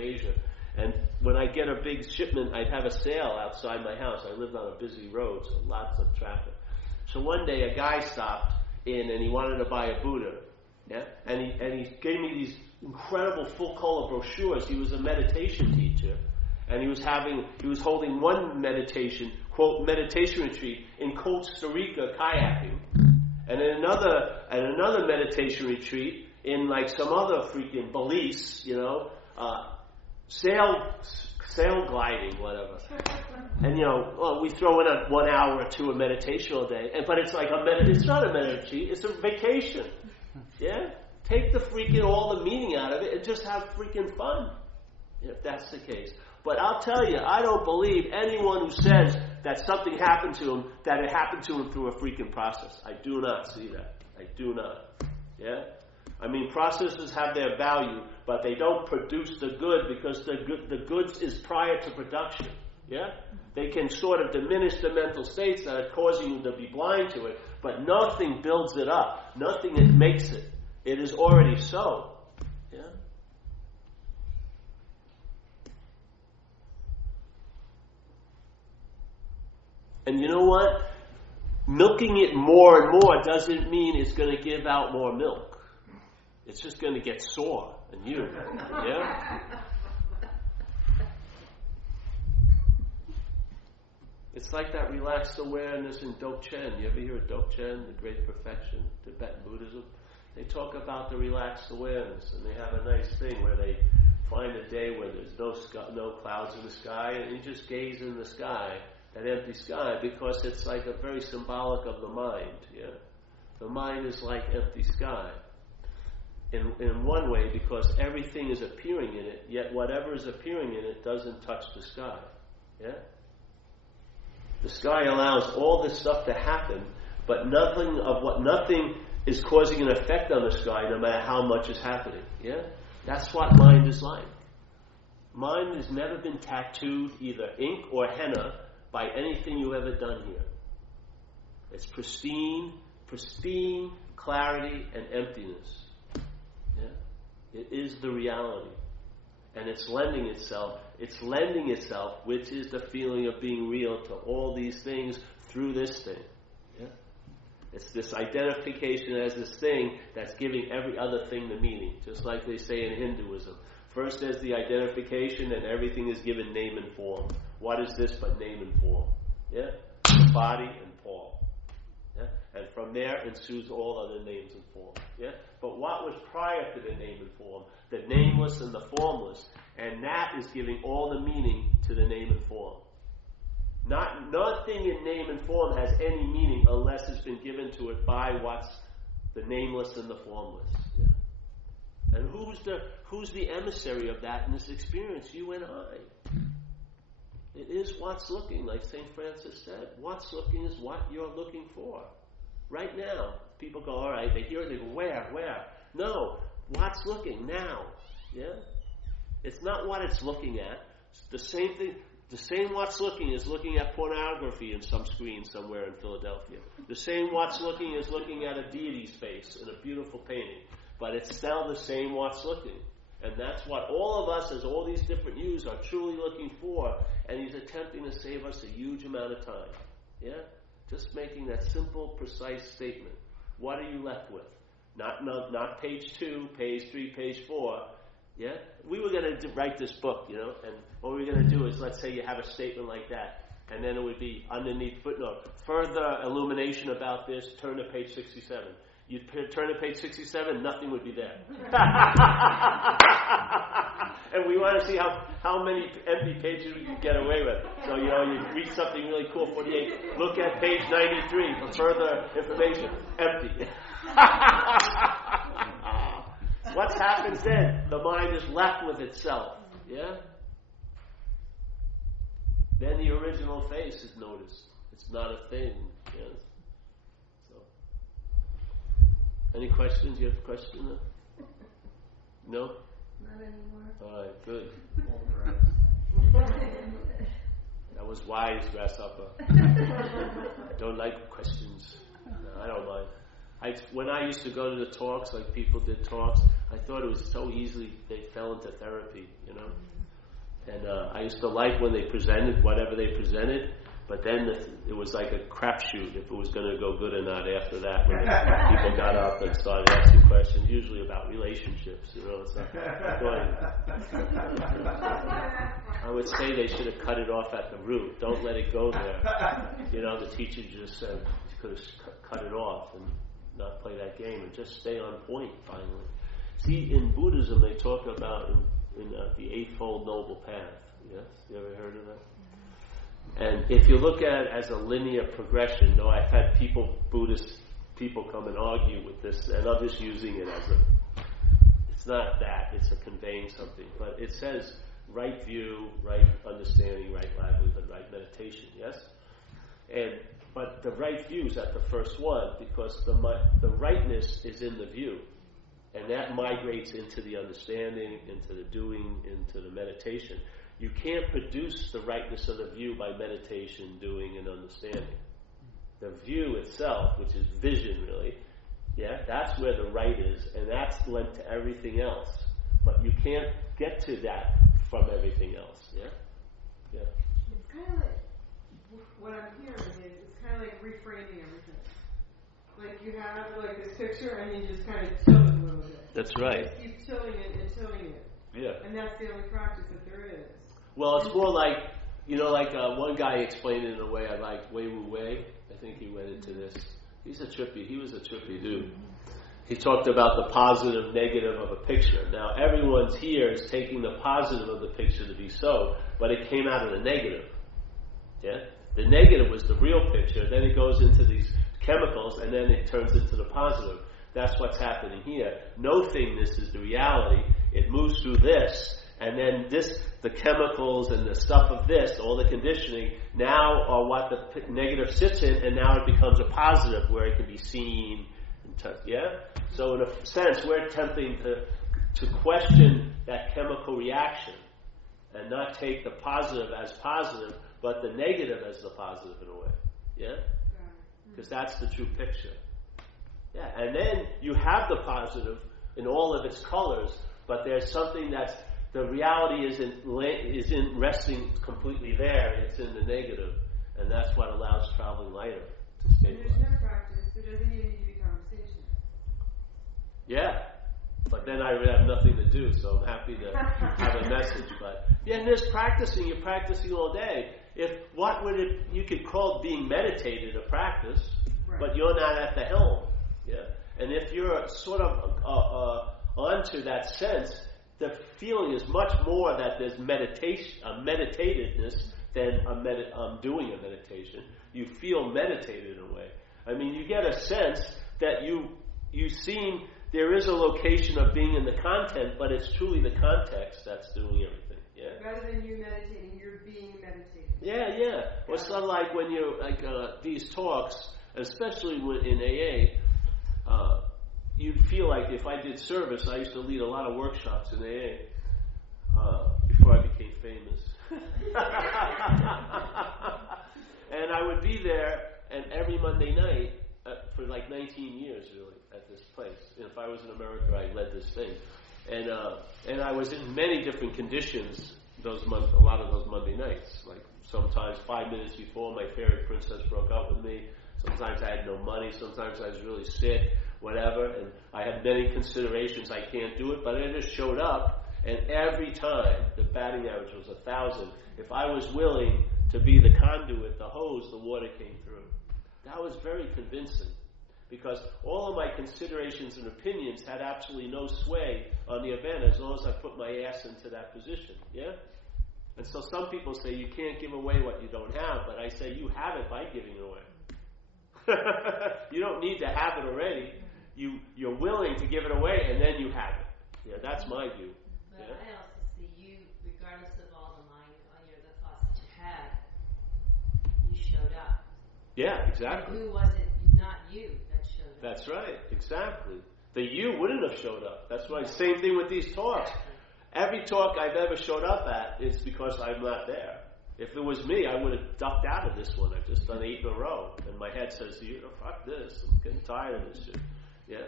Asia. And when I get a big shipment, I'd have a sale outside my house. I lived on a busy road, so lots of traffic. So one day a guy stopped in and he wanted to buy a Buddha. Yeah? And he gave me these incredible full color brochures. He was a meditation teacher. And he was holding one meditation, quote, meditation retreat in Costa Rica kayaking. And in another meditation retreat in like some other freaking Belize, sail gliding, whatever. And we throw in a 1 hour or two of meditation all day. But it's like it's not a meditation, it's a vacation. Yeah? Take all the meaning out of it and just have freaking fun. If that's the case. But I'll tell you, I don't believe anyone who says that something happened to him, that it happened to him through a freaking process. I do not see that. I do not. Yeah? I mean, processes have their value, but they don't produce the good because the goods is prior to production. Yeah? They can sort of diminish the mental states that are causing you to be blind to it, but nothing builds it up. Nothing makes it. It is already so. Yeah? And you know what? Milking it more and more doesn't mean it's going to give out more milk. It's just going to get sore and you. Yeah? It's like that relaxed awareness in Dzogchen. You ever hear of Dzogchen, the Great Perfection, Tibetan Buddhism? They talk about the relaxed awareness, and they have a nice thing where they find a day where there's no clouds in the sky, and you just gaze in the sky, that empty sky, because it's like a very symbolic of the mind. Yeah, the mind is like empty sky. In one way, because everything is appearing in it, yet whatever is appearing in it doesn't touch the sky. Yeah. The sky allows all this stuff to happen, but nothing is causing an effect on the sky, no matter how much is happening. Yeah, that's what mind is like. Mind has never been tattooed, either ink or henna, by anything you've ever done here. It's pristine clarity and emptiness. Yeah, it is the reality, and it's lending itself, which is the feeling of being real, to all these things through this thing. Yeah, it's this identification as this thing that's giving every other thing the meaning, just like they say in Hinduism. First there's the identification, and everything is given name and form. What is this but name and form? Yeah? The body and Paul. Yeah? And from there ensues all other names and forms. Yeah? But what was prior to the name and form? The nameless and the formless. And that is giving all the meaning to the name and form. Nothing in name and form has any meaning unless it's been given to it by what's the nameless and the formless. Yeah? And who's the emissary of that in this experience? You and I. It is what's looking, like St. Francis said. What's looking is what you're looking for. Right now. People go, all right, they hear it, they go, where? No, what's looking now? Yeah? It's not what it's looking at. It's the same thing. The same what's looking is looking at pornography in some screen somewhere in Philadelphia. The same what's looking is looking at a deity's face in a beautiful painting. But it's still the same what's looking. And that's what all of us, as all these different yous, are truly looking for. And he's attempting to save us a huge amount of time. Yeah? Just making that simple, precise statement. What are you left with? Not page 2, page 3, page 4. Yeah? We were going to write this book, and what we were going to do is, let's say you have a statement like that, and then it would be underneath footnote. Further illumination about this, turn to page 67. You'd turn to page 67, nothing would be there. And we want to see how many empty pages we can get away with. So, you read something really cool, 48. Look at page 93 for further information. Empty. What happens then? The mind is left with itself. Yeah? Then the original face is noticed. It's not a thing. Yes. Any questions? You have a question? No? Not anymore. All right, good. That was wise, Grasshopper. I don't like questions. No, I don't mind. When I used to go to the talks, like people did talks, I thought it was so easily they fell into therapy, And I used to like when they presented, whatever they presented, But then it was like a crapshoot if it was going to go good or not after that. When people got up and started asking questions, usually about relationships. It's not going. I would say they should have cut it off at the root. Don't let it go there. The teacher just said you could have cut it off and not play that game and just stay on point. Finally, see, in Buddhism they talk about in the Eightfold Noble Path. Yes, you ever heard of that? And if you look at it as a linear progression, I've had Buddhist people come and argue with this, and I'm just using it as it's not that, it's a conveying something, but it says right view, right understanding, right livelihood, right meditation, yes? But the right view is at the first one, because the rightness is in the view, and that migrates into the understanding, into the doing, into the meditation. You can't produce the rightness of the view by meditation, doing, and understanding. The view itself, which is vision really, that's where the right is, and that's linked to everything else. But you can't get to that from everything else, Yeah. It's kind of like, what I'm hearing is, it's kind of like reframing everything. Like you have like this picture, and you just kind of tilt it a little bit. That's right. You keep tilting it and tilting it. Yeah. And that's the only practice that there is. Well, it's more like, one guy explained it in a way I liked, Wei Wu Wei. I think he went into this. He was a trippy dude. He talked about the positive, negative of a picture. Now, everyone's here is taking the positive of the picture to be so, but it came out of the negative. Yeah? The negative was the real picture, then it goes into these chemicals, and then it turns into the positive. That's what's happening here. No thingness is the reality. It moves through this, and then the chemicals and the stuff of this, all the conditioning, now are what the negative sits in, and now it becomes a positive where it can be seen. So in a sense, we're attempting to question that chemical reaction and not take the positive as positive, but the negative as the positive in a way. Yeah? Because that's the true picture. Yeah, and then you have the positive in all of its colors, but there's something that's the reality isn't resting completely there. It's in the negative, and that's what allows traveling lighter to stabilize. And there's no practice. There doesn't even need to be conversation. Yeah, but then I would have nothing to do, so I'm happy to have a message. But and there's practicing. You're practicing all day. You could call being meditated a practice, right. But you're not at the helm. Yeah, and if you're sort of onto that sense, the feeling is much more that there's meditation, meditatedness than doing a meditation. You feel meditated in a way. I mean, you get a sense that you seem there is a location of being in the content, but it's truly the context that's doing everything. Yeah. Rather than you meditating, you're being meditated. Yeah. Well, it's not like when you're these talks, especially in AA. You'd feel like if I did service, I used to lead a lot of workshops in AA before I became famous. And I would be there, and every Monday night, for like 19 years really, at this place. And if I was in America, I led this thing. And I was in many different conditions a lot of those Monday nights. Like sometimes 5 minutes before my fairy princess broke up with me. Sometimes I had no money. Sometimes I was really sick, whatever. And I had many considerations. I can't do it, but I just showed up. And every time, the batting average was 1,000. If I was willing to be the conduit, the hose, the water came through. That was very convincing. Because all of my considerations and opinions had absolutely no sway on the event as long as I put my ass into that position. Yeah? And so some people say you can't give away what you don't have, but I say you have it by giving it away. You don't need to have it already. You're willing to give it away, and then you have it. Yeah, that's my view. But yeah? I also see you, regardless of all the mind, the thoughts that you had, you showed up. Yeah, exactly. And who was it? Not you that showed up. That's right, exactly. The you wouldn't have showed up. That's right. Same thing with these talks. Exactly. Every talk I've ever showed up at is because I'm not there. If it was me, I would have ducked out of this one. I've just done 8 in a row. And my head says, fuck this. I'm getting tired of this shit. Yeah.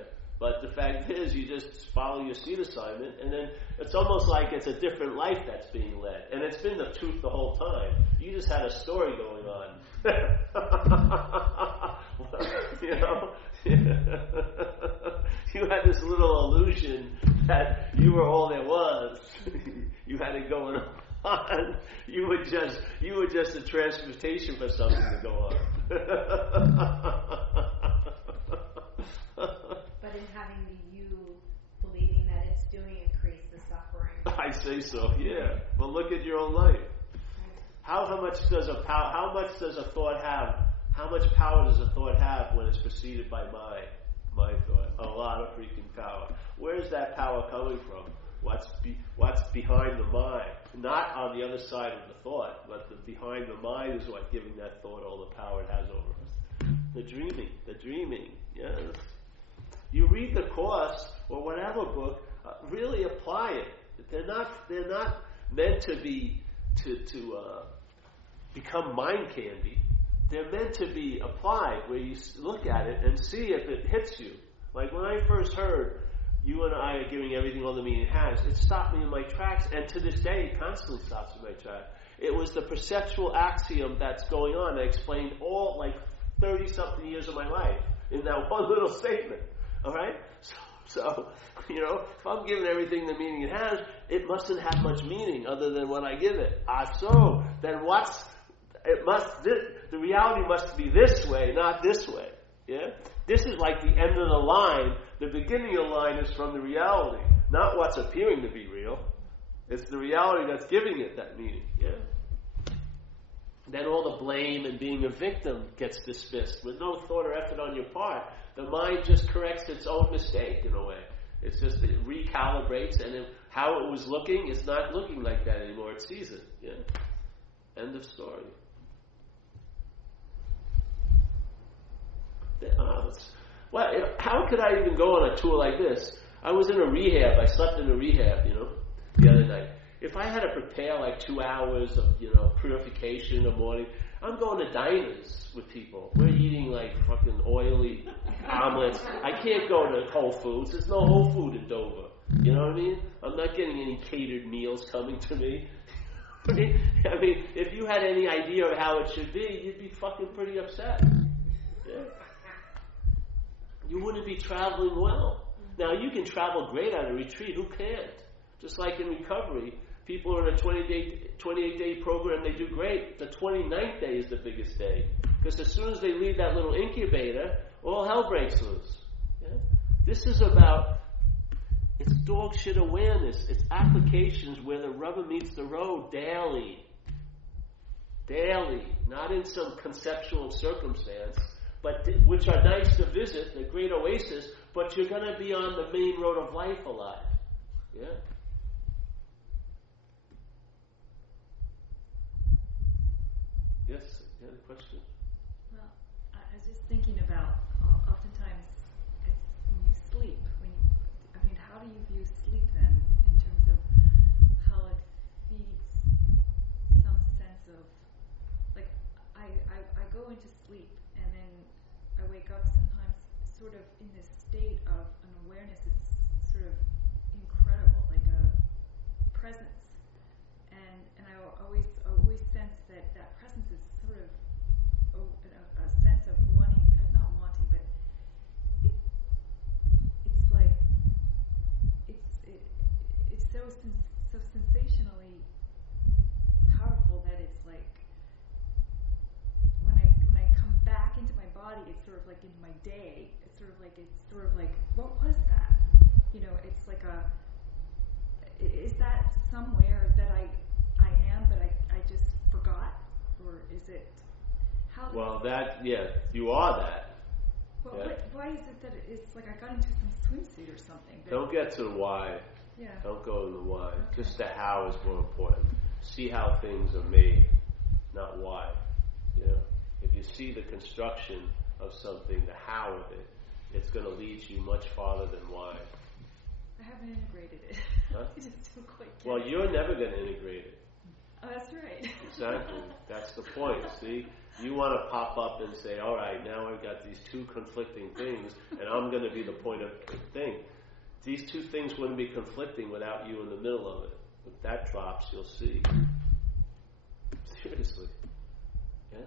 But the fact is, you just follow your seed assignment, and then it's almost like it's a different life that's being led. And it's been the truth the whole time. You just had a story going on. You know? You had this little illusion that you were all there was. You had it going on. You were just a transportation for something to go on. But in having the you believing that it's doing increase the suffering. I say so, yeah. Well, look at your own life. How much does a thought have? How much power does a thought have when it's preceded by my thought? A lot of freaking power. Where's that power coming from? What's behind the mind? Not on the other side of the thought, but behind the mind is what giving that thought all the power it has over us. The dreaming. Yes. You read the Course or whatever book, really apply it. They're not meant to be to become mind candy. They're meant to be applied, where you look at it and see if it hits you. Like when I first heard you and I are giving everything all the meaning it has, it stopped me in my tracks, and to this day it constantly stops in my tracks. It was the perceptual axiom that's going on. I explained all like 30-something years of my life in that one little statement. All right? So, you know, if I'm giving everything the meaning it has, it mustn't have much meaning other than what I give it. So, then the reality must be this way, not this way. Yeah? This is like the end of the line. The beginning of the line is from the reality, not what's appearing to be real. It's the reality that's giving it that meaning. Yeah? Then all the blame and being a victim gets dismissed with no thought or effort on your part. The mind just corrects its own mistake in a way. It's just, it recalibrates, and how it was looking, it's not looking like that anymore. It sees it. Yeah. End of story. Well, how could I even go on a tour like this? I was in a rehab. I slept in a rehab, the other night. If I had to prepare like 2 hours of, purification in the morning, I'm going to diners with people. We're eating like fucking oily omelets. I can't go to Whole Foods. There's no Whole Food in Dover. You know what I mean? I'm not getting any catered meals coming to me. I mean, if you had any idea of how it should be, you'd be fucking pretty upset. Yeah. You wouldn't be traveling well. Now, you can travel great at a retreat. Who can't? Just like in recovery, people are in a 28-day program, they do great. The 29th day is the biggest day. Because as soon as they leave that little incubator, all hell breaks loose. Yeah? This is about, it's dog shit awareness. It's applications where the rubber meets the road daily. Daily. Not in some conceptual circumstance, but which are nice to visit, the great oasis, but you're going to be on the main road of life a lot. Yeah? Yes, you had a question? Well, I was just thinking about oftentimes it's when you sleep. How do you view sleep then, in terms of how it feeds some sense of, like, I go into sleep and then I wake up sometimes sort of in this state of an awareness that's sort of incredible, like a presence. And I always sense that presence is sort of a sense of wanting, not wanting, but it's like it's so sensationally powerful that it's like when I come back into my body, it's sort of like into my day. It's sort of like what was that? It's like is that somewhere that I am, but I just forgot? Or is it how? Well, you are that. Well, yeah. Why is it that it's like I got into some swimsuit or something? Don't get to the why. Yeah. Don't go to the why. Okay. Just the how is more important. See how things are made, not why. If you see the construction of something, the how of it, it's going to lead you much farther than why. I haven't integrated it. Huh? I just don't quite get Well, it. you're never going to integrate it. Oh, that's right. Exactly. That's the point. See, You want to pop up and say, all right, now I've got these two conflicting things, and I'm going to be the point of thing. These two things wouldn't be conflicting without you in the middle of it. If that drops, you'll see. Seriously. Yeah?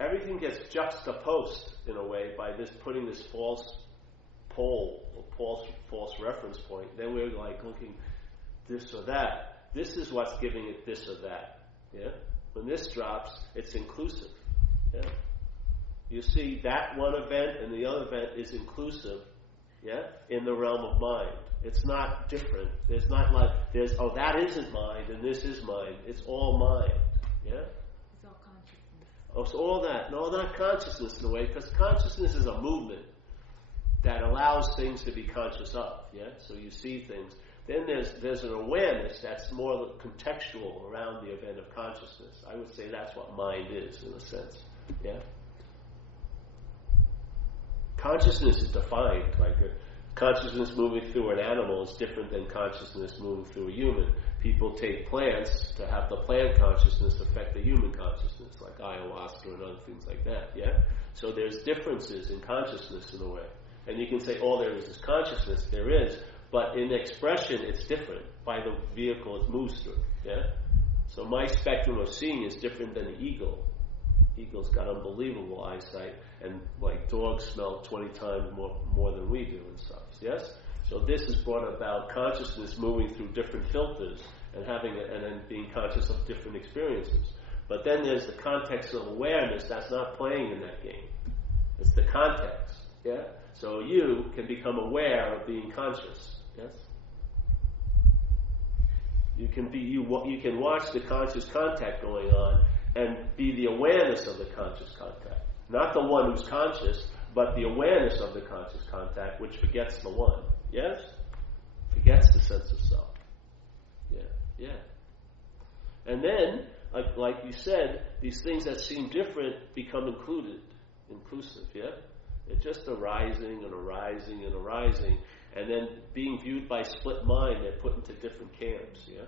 Everything gets juxtaposed in a way by this putting this false pole or false reference point. Then we're like looking this or that. This is what's giving it this or that. Yeah? When this drops, it's inclusive. Yeah? You see, that one event and the other event is inclusive, yeah, in the realm of mind. It's not different. There's not like that isn't mind and this is mind. It's all mind. Yeah? It's all consciousness. Oh, so all that. No, not consciousness in a way, because consciousness is a movement that allows things to be conscious of. Yeah? So you see things. Then there's an awareness that's more contextual around the event of consciousness. I would say that's what mind is, in a sense. Yeah? Consciousness is defined. Like consciousness moving through an animal is different than consciousness moving through a human. People take plants to have the plant consciousness affect the human consciousness, like ayahuasca and other things like that. Yeah? So there's differences in consciousness in a way. And you can say all there is consciousness. There is. But in expression, it's different by the vehicle it moves through. Yeah? So my spectrum of seeing is different than the eagle. Eagle's got unbelievable eyesight, and like dogs smell 20 times more than we do and stuff. Yes? So this has brought about consciousness moving through different filters and and then being conscious of different experiences. But then there's the context of awareness that's not playing in that game. It's the context. Yeah? So you can become aware of being conscious. Yes? You can watch the conscious contact going on and be the awareness of the conscious contact. Not the one who's conscious, but the awareness of the conscious contact, which forgets the one. Yes? Forgets the sense of self. Yeah. And then, like you said, these things that seem different become inclusive, yeah? It's just arising and arising and arising, and then being viewed by split mind, they're put into different camps, yeah?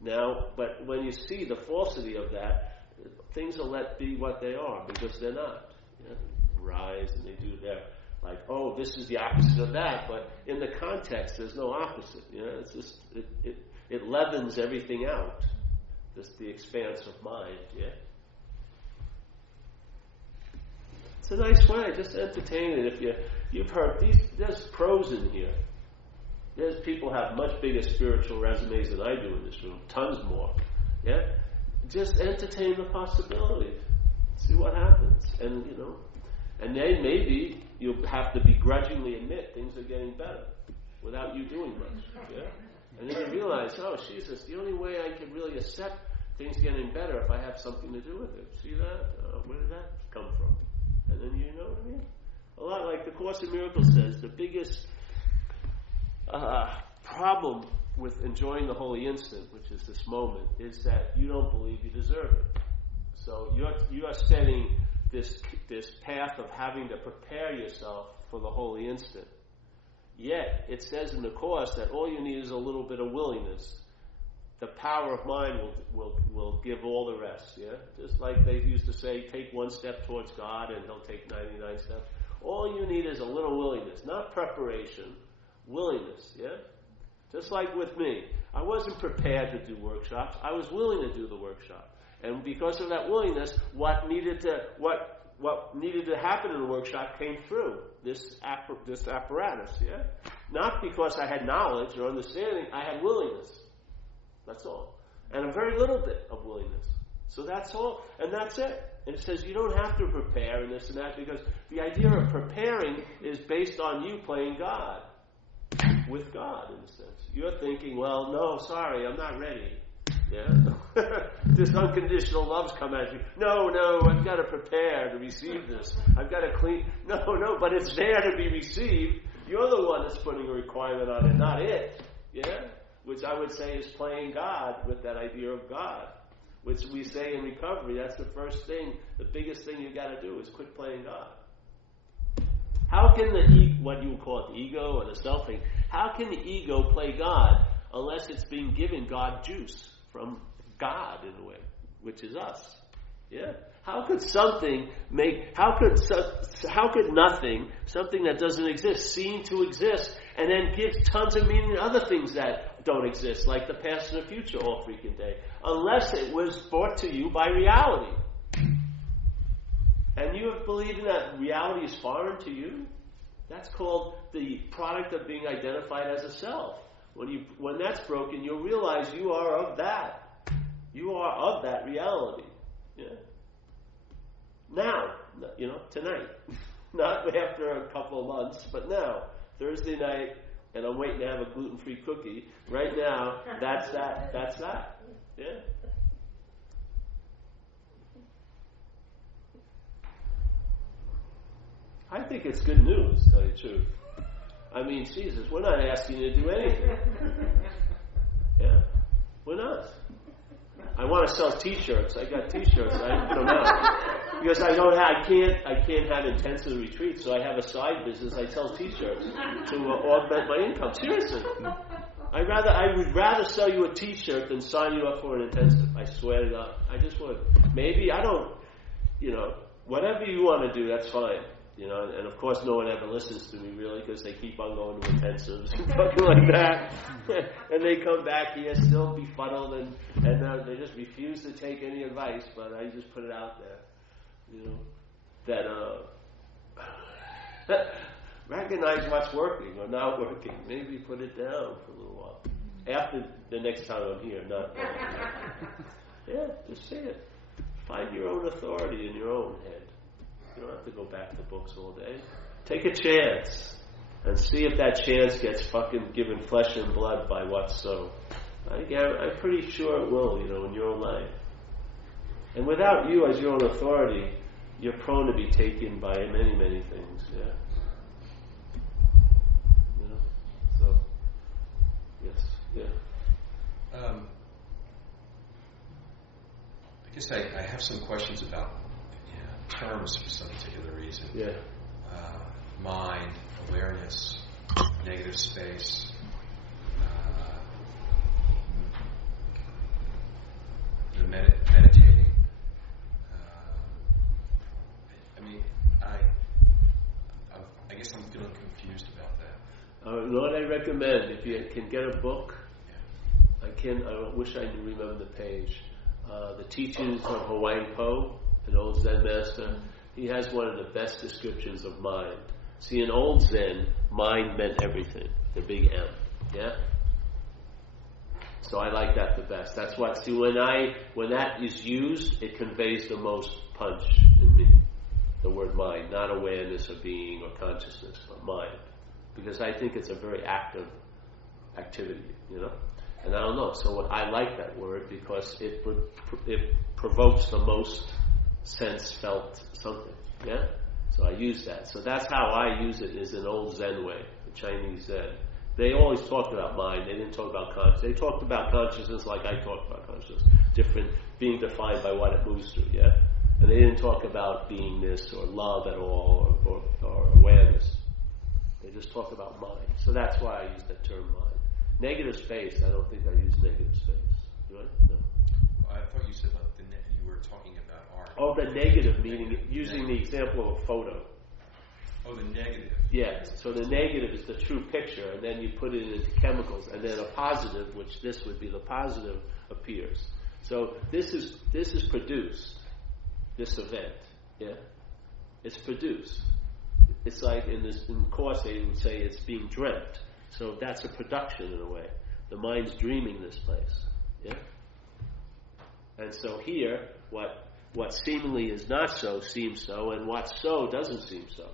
Now, but when you see the falsity of that, things will let be what they are, because they're not. Yeah? They rise and they do their, like, oh, this is the opposite of that, but in the context, there's no opposite. Yeah? It's just, it leavens everything out. Just the expanse of mind, yeah? It's a nice way, just entertain it. If you've heard there's pros in here. There's people have much bigger spiritual resumes than I do in this room, tons more. Yeah, just entertain the possibility. See what happens, and and then maybe you'll have to begrudgingly admit things are getting better without you doing much. Yeah, and then you realize, oh Jesus, the only way I can really accept things getting better if I have something to do with it. See that? Where did that come from? And then you know what I mean? A lot like the Course in Miracles says, the biggest problem with enjoying the holy instant, which is this moment, is that you don't believe you deserve it. So you are setting this path of having to prepare yourself for the holy instant. Yet, it says in the Course that all you need is a little bit of willingness. The power of mind will give all the rest, yeah? Just like they used to say, take one step towards God and He'll take 99 steps. All you need is a little willingness, not preparation, willingness, yeah? Just like with me. I wasn't prepared to do workshops. I was willing to do the workshop. And because of that willingness, what needed to happen in the workshop came through this apparatus, yeah? Not because I had knowledge or understanding, I had willingness. That's all. And a very little bit of willingness. So that's all. And that's it. And it says you don't have to prepare and this and that, because the idea of preparing is based on you playing God. With God, in a sense. You're thinking, well, no, sorry, I'm not ready. Yeah? This unconditional love's come at you. No, I've got to prepare to receive this. I've got to clean. No, but it's there to be received. You're the one that's putting a requirement on it, not it. Yeah? Which I would say is playing God with that idea of God. Which we say in recovery, that's the first thing, the biggest thing you got to do is quit playing God. How can what you would call it, the ego or the selfing, how can the ego play God unless it's being given God juice from God in a way, which is us? Yeah? How could something how could nothing, something that doesn't exist, seem to exist and then give tons of meaning to other things that don't exist, like the past and the future all freaking day, unless it was brought to you by reality. And you have believed that reality is foreign to you? That's called the product of being identified as a self. When that's broken, you'll realize you are of that. You are of that reality. Yeah. Now, tonight. Not after a couple of months, but now. Thursday night, and I'm waiting to have a gluten-free cookie. Right now, that's that. That's that. Yeah. I think it's good news, to tell you the truth. I mean, Jesus, we're not asking you to do anything. Yeah, we're not. I want to sell T-shirts. I got T-shirts. I don't know because I can't have intensive retreats, so I have a side business. I sell T-shirts to augment my income. Seriously, I would rather sell you a T-shirt than sign you up for an intensive. I swear to God, I just would. Maybe I don't. Whatever you want to do, that's fine. And of course no one ever listens to me really because they keep on going to intensives and fucking like that. And they come back here still befuddled and they just refuse to take any advice, but I just put it out there, that recognize what's working or not working. Maybe put it down for a little while. After the next time I'm here, not yeah, just say it. Find your own authority in your own head. You don't have to go back to books all day. Take a chance and see if that chance gets fucking given flesh and blood by what's so. I'm pretty sure it will, in your own life. And without you as your own authority, you're prone to be taken by many, many things. Yeah. So, yes, yeah. I guess I have some questions about terms for some particular reason. Yeah. Mind, awareness, negative space, meditating. I guess I'm feeling confused about that. What I recommend, if you can get a book, I wish I could remember the page. The Teachings of Huang Po, an old Zen master, he has one of the best descriptions of mind. See, in old Zen, mind meant everything, the big M. Yeah? So I like that the best. That's what, see, when that is used, it conveys the most punch in me. The word mind, not awareness or being or consciousness, but mind. Because I think it's a very active activity, And I don't know, so I like that word because it provokes the most sense felt something, yeah? So I use that. So that's how I use it, is an old Zen way, the Chinese Zen. They always talked about mind, they didn't talk about consciousness. They talked about consciousness like I talked about consciousness, different, being defined by what it moves through, yeah? And they didn't talk about beingness or love at all or awareness. They just talk about mind. So that's why I use the term mind. Negative space, I don't think I use negative space. Do I? No. I thought you said you were talking about art. Oh, the negative meaning, using the example of a photo. Oh, the negative. Yes. So the negative is the true picture, and then you put it into chemicals, and then a positive, which this would be the positive, appears. So this is produced. This event, yeah, it's produced. It's like in Course they would say it's being dreamt. So that's a production in a way. The mind's dreaming this place, yeah. And so here, what seemingly is not so seems so, and what's so doesn't seem so.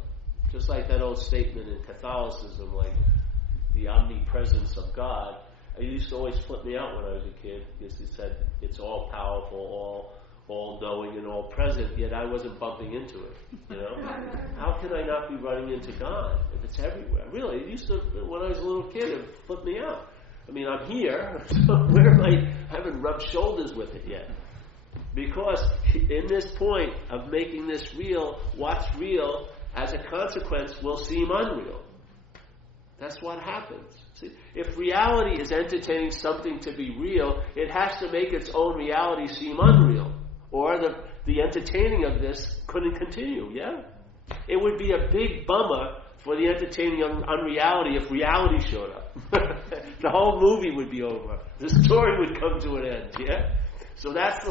Just like that old statement in Catholicism, like the omnipresence of God. It used to always flip me out when I was a kid because it said it's all powerful, all knowing and all present, yet I wasn't bumping into it, How can I not be running into God if it's everywhere? Really, it used to, when I was a little kid, it flipped me out. I mean, I'm here, so where am I haven't rubbed shoulders with it yet? Because in this point of making this real, what's real, as a consequence, will seem unreal. That's what happens. See, if reality is entertaining something to be real, it has to make its own reality seem unreal. Or the entertaining of this couldn't continue, yeah? It would be a big bummer for the entertaining on reality if reality showed up. The whole movie would be over. The story would come to an end, yeah? So that's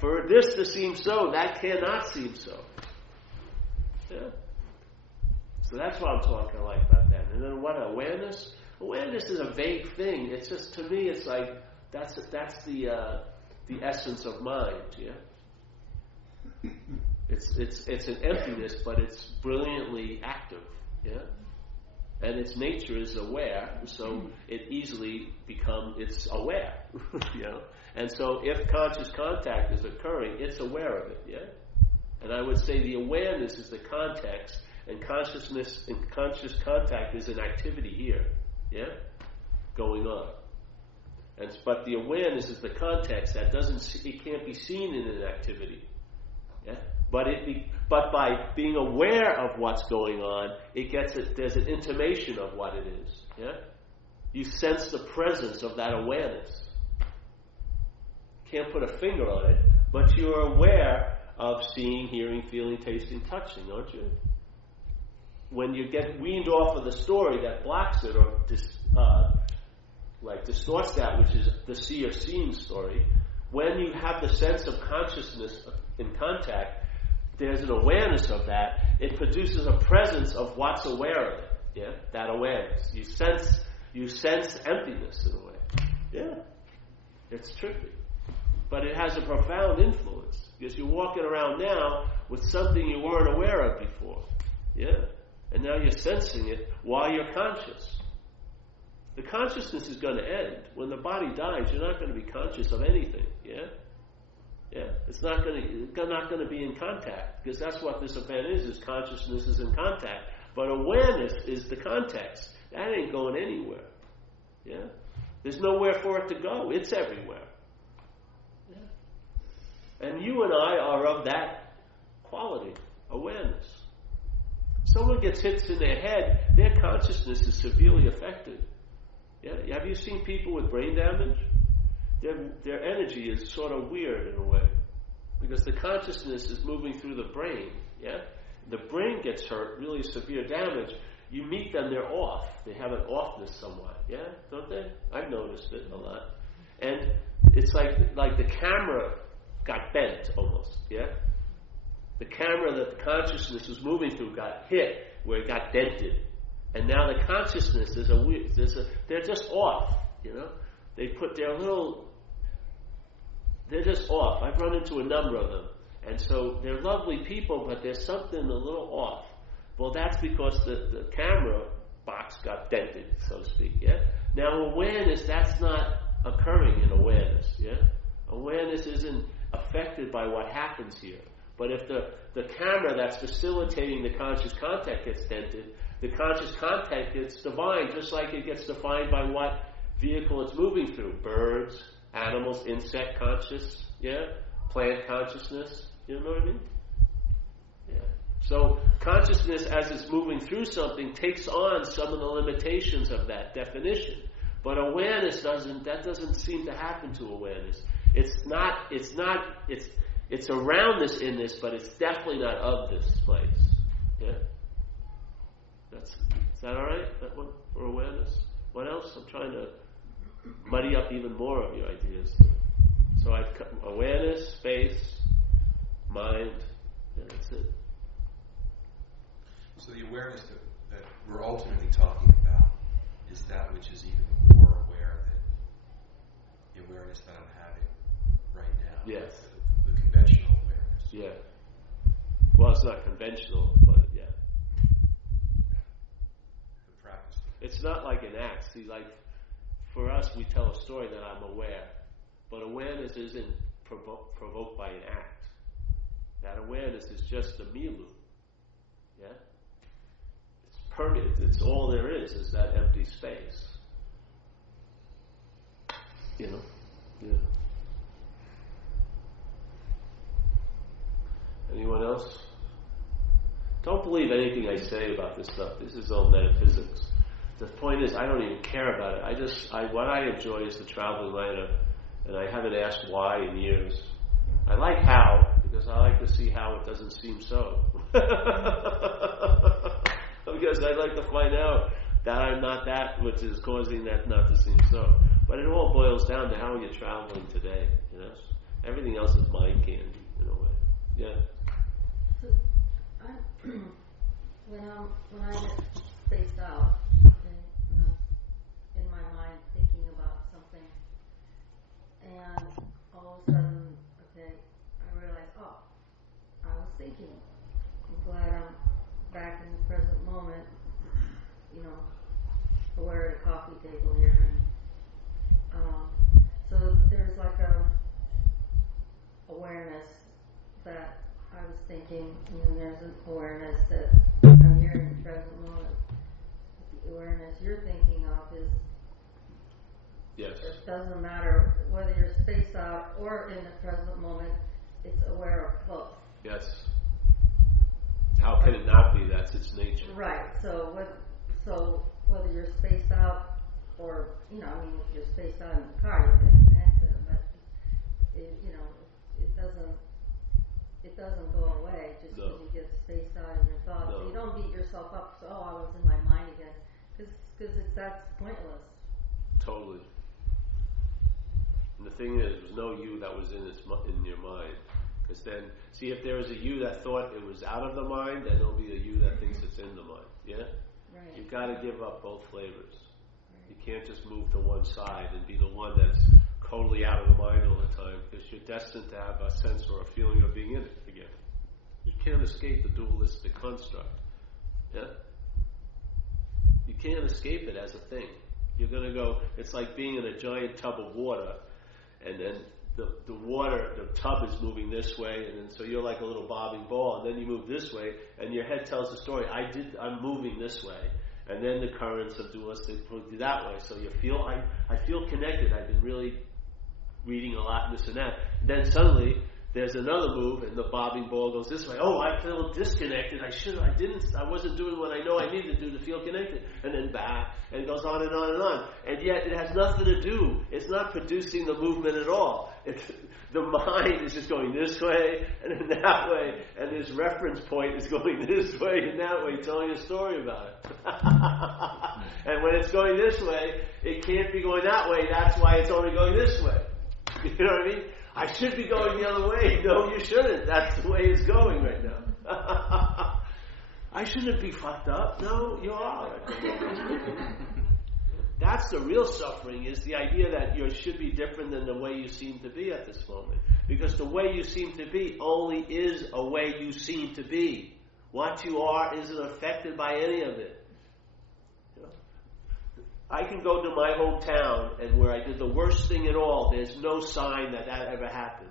for this to seem so, that cannot seem so. Yeah? So that's what I'm talking like about that. And then what, awareness? Awareness is a vague thing. It's just, to me, it's like, that's the essence of mind, yeah? It's an emptiness, but it's brilliantly active, yeah? And its nature is aware, so it easily it's aware, you know? And so if conscious contact is occurring, it's aware of it, yeah? And I would say the awareness is the context, and consciousness and conscious contact is an activity here, yeah? Going on. But the awareness is the context that it can't be seen in an activity, yeah? But by being aware of what's going on, there's an intimation of what it is. Yeah? You sense the presence of that awareness. Can't put a finger on it, but you're aware of seeing, hearing, feeling, tasting, touching, aren't you? When you get weaned off of the story that blocks it or distorts that, which is the see or seeing story, when you have the sense of consciousness in contact, there's an awareness of that. It produces a presence of what's aware of it. Yeah, that awareness. You sense emptiness in a way. Yeah, it's tricky, but it has a profound influence because you're walking around now with something you weren't aware of before. Yeah, and now you're sensing it while you're conscious. The consciousness is going to end when the body dies. You're not going to be conscious of anything. Yeah. Yeah, it's not going to be in contact because that's what this event is consciousness is in contact. But awareness is the context. That ain't going anywhere. Yeah, there's nowhere for it to go. It's everywhere. Yeah, and you and I are of that quality, awareness. Someone gets hits in their head, their consciousness is severely affected. Yeah, have you seen people with brain damage? Their energy is sort of weird in a way because the consciousness is moving through the brain. Yeah, the brain gets hurt, really severe damage. You meet them, they're off. They have an offness somewhat. Yeah, don't they? I've noticed it a lot. And it's like the camera got bent almost. Yeah, the camera that the consciousness was moving through got hit where it got dented, and now the consciousness they're just off. You know. They put they're just off. I've run into a number of them. And so they're lovely people, but there's something a little off. Well, that's because the camera box got dented, so to speak, yeah? Now, awareness, that's not occurring in awareness, yeah? Awareness isn't affected by what happens here. But if the camera that's facilitating the conscious contact gets dented, the conscious contact gets defined, just like it gets defined by what vehicle it's moving through. Birds, animals, insect conscious, yeah? Plant consciousness, you know what I mean? Yeah. So consciousness as it's moving through something takes on some of the limitations of that definition. But awareness doesn't seem to happen to awareness. It's around this in this, but it's definitely not of this place. Yeah? Is that alright? That one for awareness? What else? I'm trying to muddy up even more of your ideas. So I've cut awareness, space, mind, and that's it. So the awareness that we're ultimately talking about is that which is even more aware than the awareness that I'm having right now. Yes. The conventional awareness. Yeah. Well, it's not conventional, but yeah. The practice. It's not like an act. See, like, for us, we tell a story that I'm aware. But awareness isn't provoked by an act. That awareness is just a milu. Yeah? It's permanent. It's all there is that empty space. You know? Yeah. Anyone else? Don't believe anything I say about this stuff. This is all metaphysics. The point is, I don't even care about it. What I enjoy is the traveling writer, and I haven't asked why in years. I like how, because I like to see how it doesn't seem so. Because I'd like to find out that I'm not that which is causing that not to seem so. But it all boils down to how you're traveling today. You know, everything else is mind candy in a way. Yeah. So, when I get spaced out, okay, and I'm in my mind thinking about something, and all of a sudden, okay, I realize, oh, I was thinking. I'm glad I'm back in the present moment, you know, aware of the coffee table here, and so there's like a awareness that I was thinking, and then there's an awareness that I'm here in the present moment. The awareness you're thinking of is, Yes. it doesn't matter whether you're spaced out or in the present moment, it's aware of both. Yes. How can it not be? That's its nature. Right, so whether you're spaced out or, you know, I mean, if you're spaced out in the car, you've been in an accident, but, it doesn't go away just because you get spaced out in your thoughts. No. You don't beat yourself up, so, I was in my mind again, because that's pointless. Totally. And the thing is, there was no you that was in your mind. Because then, see, if there was a you that thought it was out of the mind, then there'll be a you that thinks it's in the mind. Yeah? Right. You've got to give up both flavors. Right. You can't just move to one side and be the one that's totally out of the mind all the time, because you're destined to have a sense or a feeling of being in it again. You can't escape the dualistic construct. Yeah? You can't escape it as a thing. You're going to go, it's like being in a giant tub of water, and then the tub is moving this way, and then so you're like a little bobbing ball, and then you move this way, and your head tells the story, I'm moving this way, and then the currents of dualistic move you that way, so you feel, I feel connected, I've been really reading a lot, and this and that, and then suddenly, there's another move, and the bobbing ball goes this way. Oh, I feel disconnected. I wasn't doing what I know I needed to do to feel connected. And then back, and it goes on and on and on. And yet, it has nothing to do. It's not producing the movement at all. The mind is just going this way, and then that way, and this reference point is going this way and that way, telling a story about it. And when it's going this way, it can't be going that way. That's why it's only going this way. You know what I mean? I should be going the other way. No, you shouldn't. That's the way it's going right now. I shouldn't be fucked up. No, you are. That's the real suffering, is the idea that you should be different than the way you seem to be at this moment. Because the way you seem to be only is a way you seem to be. What you are isn't affected by any of it. I can go to my hometown, and where I did the worst thing at all, there's no sign that ever happened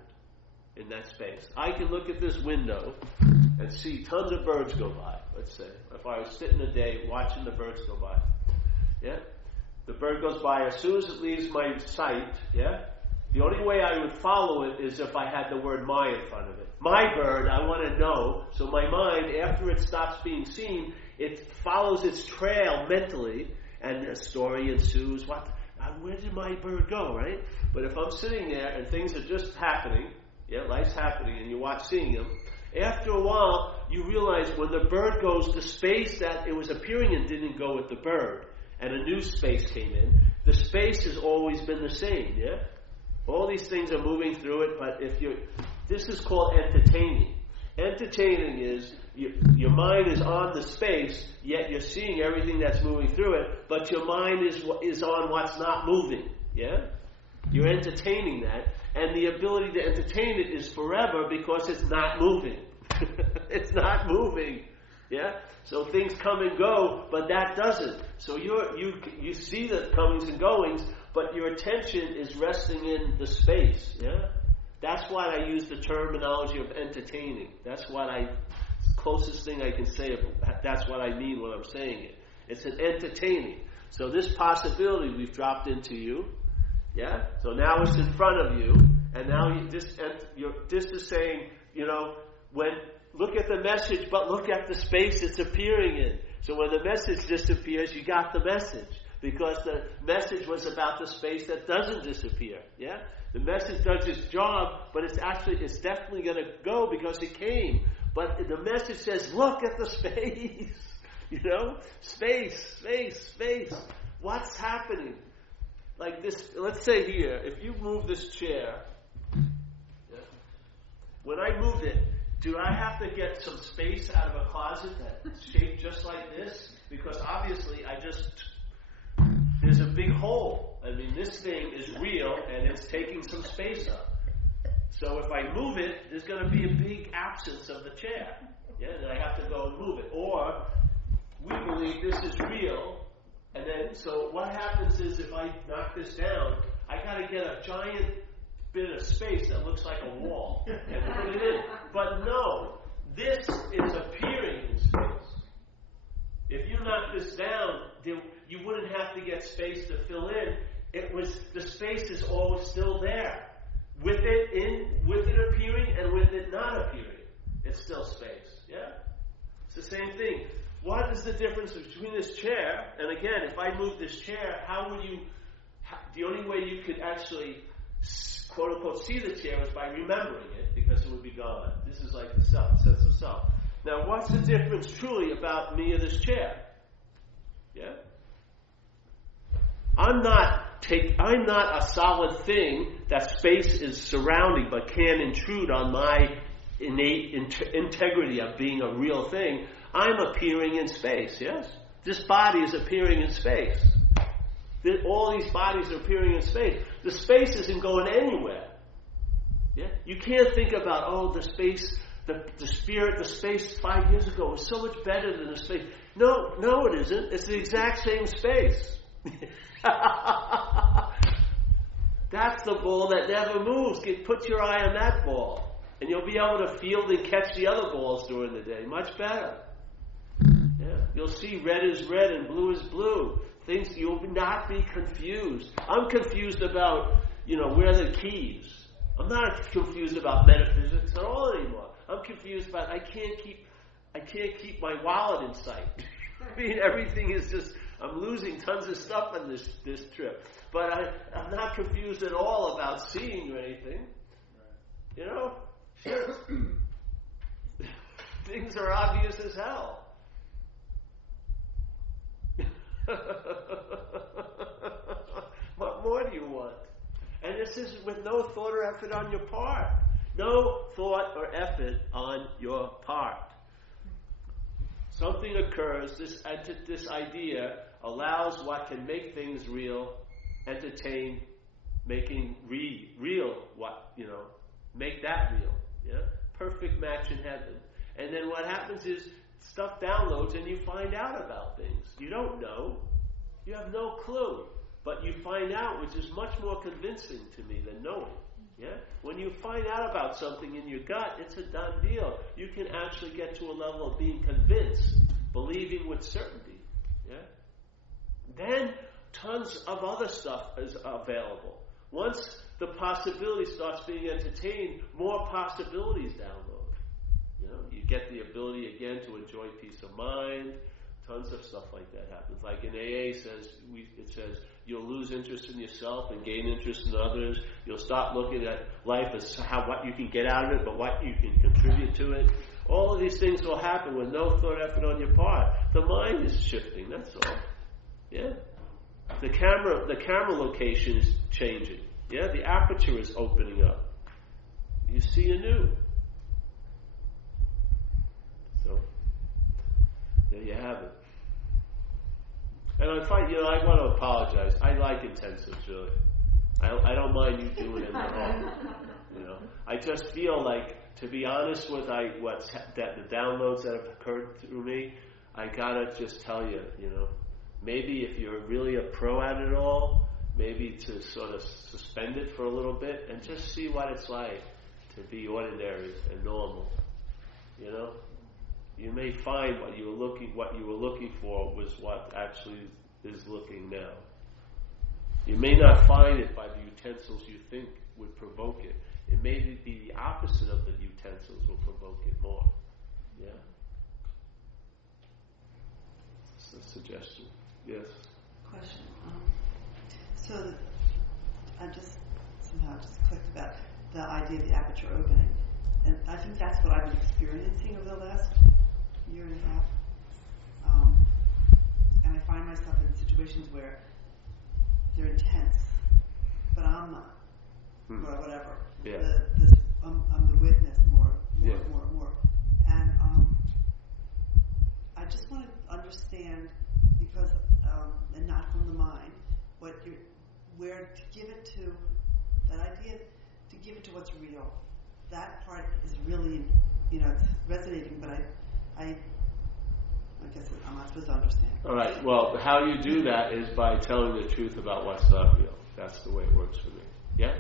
in that space. I can look at this window and see tons of birds go by, let's say. If I was sitting a day watching the birds go by. Yeah? The bird goes by as soon as it leaves my sight, yeah? The only way I would follow it is if I had the word my in front of it. My bird, I want to know. So my mind, after it stops being seen, it follows its trail mentally, and a story ensues. Where did my bird go, right? But if I'm sitting there and things are just happening, yeah, life's happening, and you watch seeing them, after a while, you realize when the bird goes, the space that it was appearing in didn't go with the bird, and a new space came in. The space has always been the same, yeah? All these things are moving through it, but this is called entertaining. Entertaining is your mind is on the space, yet you're seeing everything that's moving through it, but your mind is on what's not moving. Yeah? You're entertaining that, and the ability to entertain it is forever because it's not moving. It's not moving. Yeah? So things come and go, but that doesn't. So you see the comings and goings, but your attention is resting in the space. Yeah? That's why I use the terminology of entertaining. That's what closest thing I can say. That's what I mean when I'm saying it. It's an entertaining. So this possibility we've dropped into you. Yeah. So now it's in front of you, and now this is saying, look at the message, but look at the space it's appearing in. So when the message disappears, you got the message. because the message was about the space that doesn't disappear. Yeah, the message does its job, but it's definitely going to go because it came. But the message says, look at the space. You know, space. What's happening? Like this. Let's say here, if you move this chair, when I moved it, do I have to get some space out of a closet that's shaped just like this? Because obviously there's a big hole. I mean, this thing is real and it's taking some space up. So if I move it, there's going to be a big absence of the chair. Yeah, then I have to go and move it. Or we believe this is real, and then so what happens is if I knock this down, I got to get a giant bit of space that looks like a wall and put it in. But no, this is appearing in space. If you knock this down, you wouldn't have to get space to fill in. The space is always still there. With it appearing and with it not appearing. It's still space. Yeah? It's the same thing. What is the difference between this chair, and again, if I move this chair, the only way you could actually quote unquote see the chair is by remembering it, because it would be gone. This is like the sense of self. Now, what's the difference truly about me and this chair? Yeah? I'm not a solid thing that space is surrounding but can intrude on my innate integrity of being a real thing. I'm appearing in space, yes? This body is appearing in space. All these bodies are appearing in space. The space isn't going anywhere. Yeah? You can't think about, the space, the spirit, the space 5 years ago was so much better than the space. No, it isn't. It's the exact same space. That's the ball that never moves. Put your eye on that ball, and you'll be able to field and catch the other balls during the day much better. Yeah, you'll see red is red and blue is blue. Things you'll not be confused. I'm confused about where are the keys. I'm not confused about metaphysics at all anymore. I'm confused about I can't keep my wallet in sight. I mean, everything is just. I'm losing tons of stuff on this trip. But I'm not confused at all about seeing or anything. Sure. Things are obvious as hell. What more do you want? And this is with no thought or effort on your part. No thought or effort on your part. Something occurs, this idea allows what can make things real, entertain, making real make that real. Yeah? Perfect match in heaven. And then what happens is stuff downloads and you find out about things. You don't know. You have no clue. But you find out, which is much more convincing to me than knowing. Yeah? When you find out about something in your gut, it's a done deal. You can actually get to a level of being convinced, believing with certainty. Yeah? Then tons of other stuff is available. Once the possibility starts being entertained, more possibilities download. You get the ability again to enjoy peace of mind. Tons of stuff like that happens. Like in AA it says you'll lose interest in yourself and gain interest in others. You'll stop looking at life as what you can get out of it, but what you can contribute to it. All of these things will happen with no thought effort on your part. The mind is shifting, that's all. Yeah? The camera location is changing. Yeah? The aperture is opening up. You see anew. So there you have it. And I want to apologize. I like intensives, really. I don't mind you doing it at all. I just feel like, to be honest with the downloads that have occurred through me, I gotta just tell you, maybe if you're really a pro at it all, maybe to sort of suspend it for a little bit and just see what it's like to be ordinary and normal. You may find what you were looking for was what actually is looking now. You may not find it by the utensils you think would provoke it. It may be the opposite of the utensils will provoke it more. Yeah? It's a suggestion. Yes? Question. So I just somehow just clicked about the idea of the aperture opening, and I think that's what I've been experiencing over the last year and a half. And I find myself in situations where they're intense, but I'm not, or whatever. Yeah. I'm the witness more. And I just want to understand, because and not from the mind, where to give it to, that idea to give it to what's real. That part is really, it's resonating, but I guess I'm not supposed to understand. All right. Well, how you do that is by telling the truth about what's not real. That's the way it works for me. Yeah?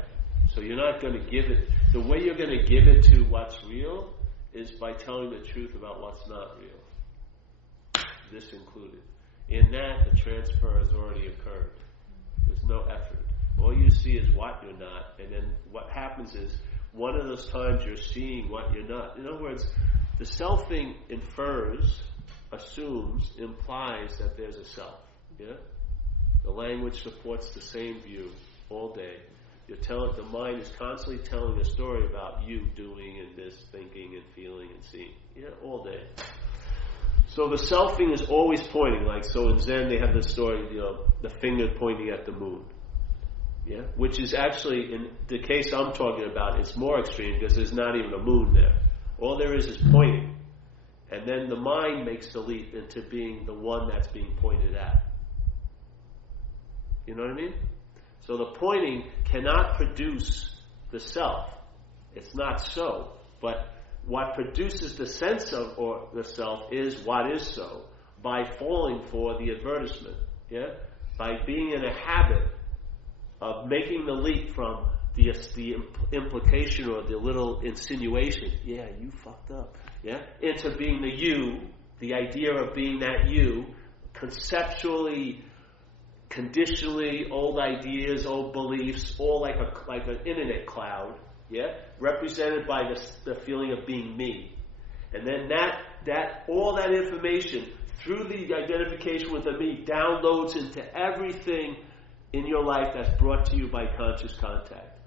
So you're not going to give it... The way you're going to give it to what's real is by telling the truth about what's not real. This included. In that, the transfer has already occurred. There's no effort. All you see is what you're not, and then what happens is, one of those times you're seeing what you're not. In other words, the selfing infers, assumes, implies that there's a self. Yeah? The language supports the same view all day. The mind is constantly telling a story about you doing and this, thinking and feeling and seeing. Yeah, all day. So the selfing is always pointing, so in Zen they have this story, the finger pointing at the moon. Yeah? Which is actually, in the case I'm talking about, it's more extreme because there's not even a moon there. All there is pointing. And then the mind makes the leap into being the one that's being pointed at. You know what I mean? So the pointing cannot produce the self. It's not so. But what produces the sense of or the self is what is so by falling for the advertisement. Yeah? By being in a habit of making the leap from the implication or the little insinuation, yeah, you fucked up, yeah, into being the you, the idea of being that you, conceptually, conditionally, old ideas, old beliefs, all like an internet cloud, yeah, represented by the feeling of being me, and then that all that information through the identification with the me downloads into everything in your life that's brought to you by conscious contact.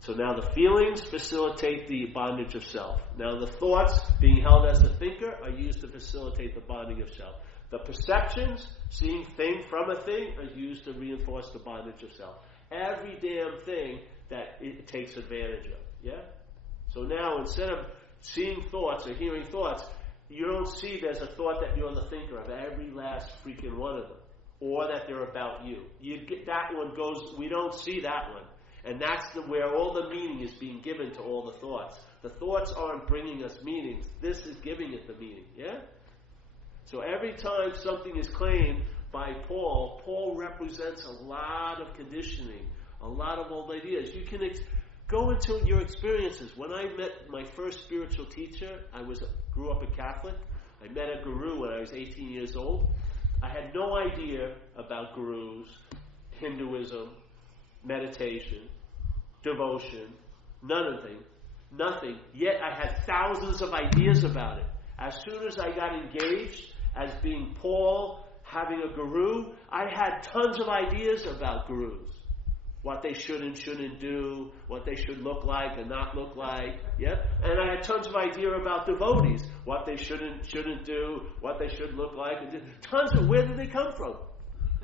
So now the feelings facilitate the bondage of self. Now the thoughts, being held as a thinker, are used to facilitate the bonding of self. The perceptions, seeing thing from a thing, are used to reinforce the bondage of self. Every damn thing that it takes advantage of. Yeah? So now instead of seeing thoughts or hearing thoughts, you don't see there's a thought that you're the thinker of every last freaking one of them. Or that they're about you. That one goes, we don't see that one. And that's where all the meaning is being given to all the thoughts. The thoughts aren't bringing us meanings. This is giving it the meaning. Yeah? So every time something is claimed by Paul represents a lot of conditioning, a lot of old ideas. You can go into your experiences. When I met my first spiritual teacher, grew up a Catholic. I met a guru when I was 18 years old. I had no idea about gurus, Hinduism, meditation, devotion, nothing. Yet I had thousands of ideas about it. As soon as I got engaged as being Paul, having a guru, I had tons of ideas about gurus. What they should and shouldn't do, what they should look like and not look like. Yeah? And I had tons of idea about devotees, what they shouldn't do, what they should look like. And tons of, where did they come from?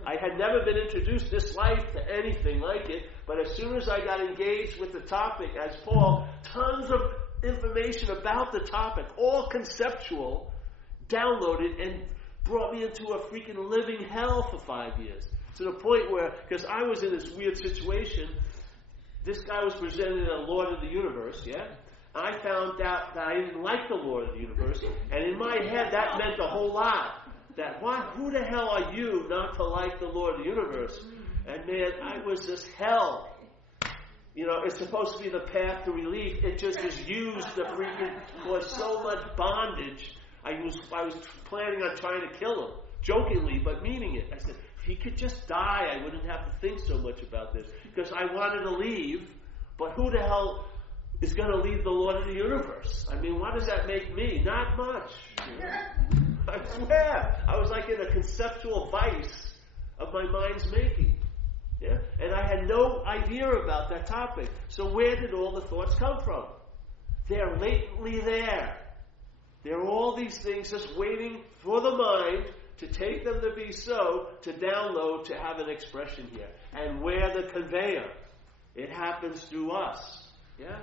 I had never been introduced this life to anything like it, but as soon as I got engaged with the topic as Paul, tons of information about the topic, all conceptual, downloaded and brought me into a freaking living hell for 5 years. To the point where, because I was in this weird situation, this guy was presenting a Lord of the Universe, yeah? And I found out that I didn't like the Lord of the Universe, and in my head that meant a whole lot. That, who the hell are you not to like the Lord of the Universe? And man, I was just hell. It's supposed to be the path to relief. It just was used to freaking cause so much bondage. I was planning on trying to kill him, jokingly, but meaning it. I said, if he could just die, I wouldn't have to think so much about this. Because I wanted to leave, but who the hell is going to leave the Lord of the Universe? I mean, what does that make me? Not much. I swear. I was like in a conceptual vice of my mind's making. Yeah? And I had no idea about that topic. So where did all the thoughts come from? They're latently there. There are all these things just waiting for the mind to take them to be so, to download, to have an expression here. And we're the conveyor. It happens through us. Yeah?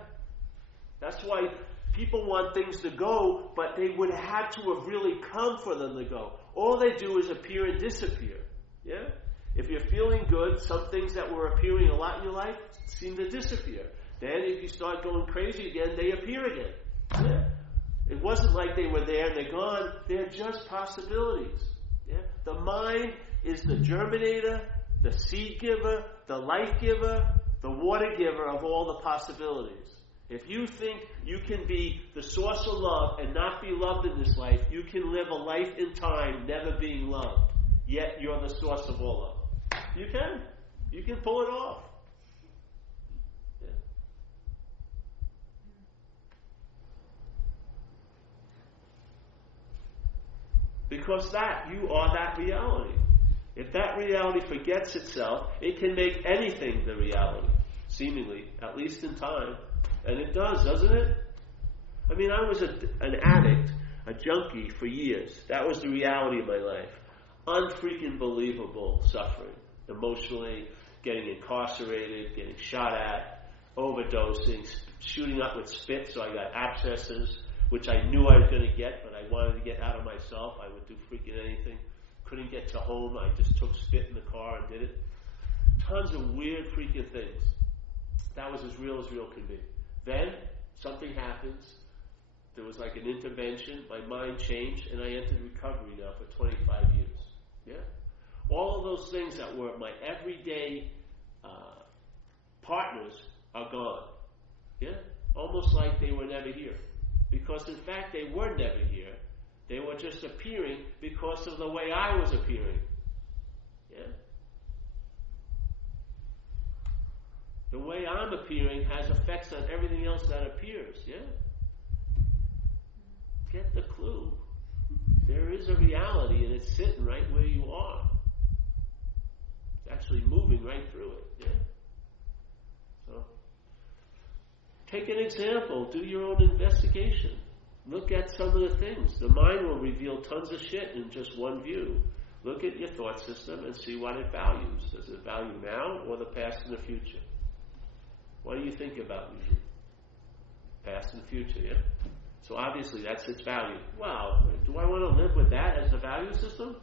That's why people want things to go, but they would have had to have really come for them to go. All they do is appear and disappear. Yeah? If you're feeling good, some things that were appearing a lot in your life seem to disappear. Then if you start going crazy again, they appear again. Yeah? It wasn't like they were there and they're gone. They're just possibilities. Yeah? The mind is the germinator, the seed giver, the life giver, the water giver of all the possibilities. If you think you can be the source of love and not be loved in this life, you can live a life in time never being loved. Yet you're the source of all love. You can. You can pull it off. Yeah. Because you are that reality. If that reality forgets itself, it can make anything the reality, seemingly, at least in time. And it does, doesn't it? I mean, I was an addict, a junkie for years. That was the reality of my life. Unfreaking believable suffering. Emotionally, getting incarcerated, getting shot at, overdosing, shooting up with spit, so I got abscesses, which I knew I was going to get, but I wanted to get out of myself. I would do freaking anything. Couldn't get to home. I just took spit in the car and did it. Tons of weird freaking things. That was as real can be. Then, something happens. There was like an intervention. My mind changed, and I entered recovery now for 25 years. Yeah? All of those things that were my everyday partners are gone. Yeah? Almost like they were never here. Because, in fact, they were never here. They were just appearing because of the way I was appearing. Yeah? The way I'm appearing has effects on everything else that appears, yeah? Get the clue. There is a reality and it's sitting right where you are. It's actually moving right through it, yeah? So, take an example. Do your own investigation. Look at some of the things. The mind will reveal tons of shit in just one view. Look at your thought system and see what it values. Does it value now or the past and the future? What do you think about usually? Past and future, yeah? So obviously that's its value. Wow, do I want to live with that as the value system?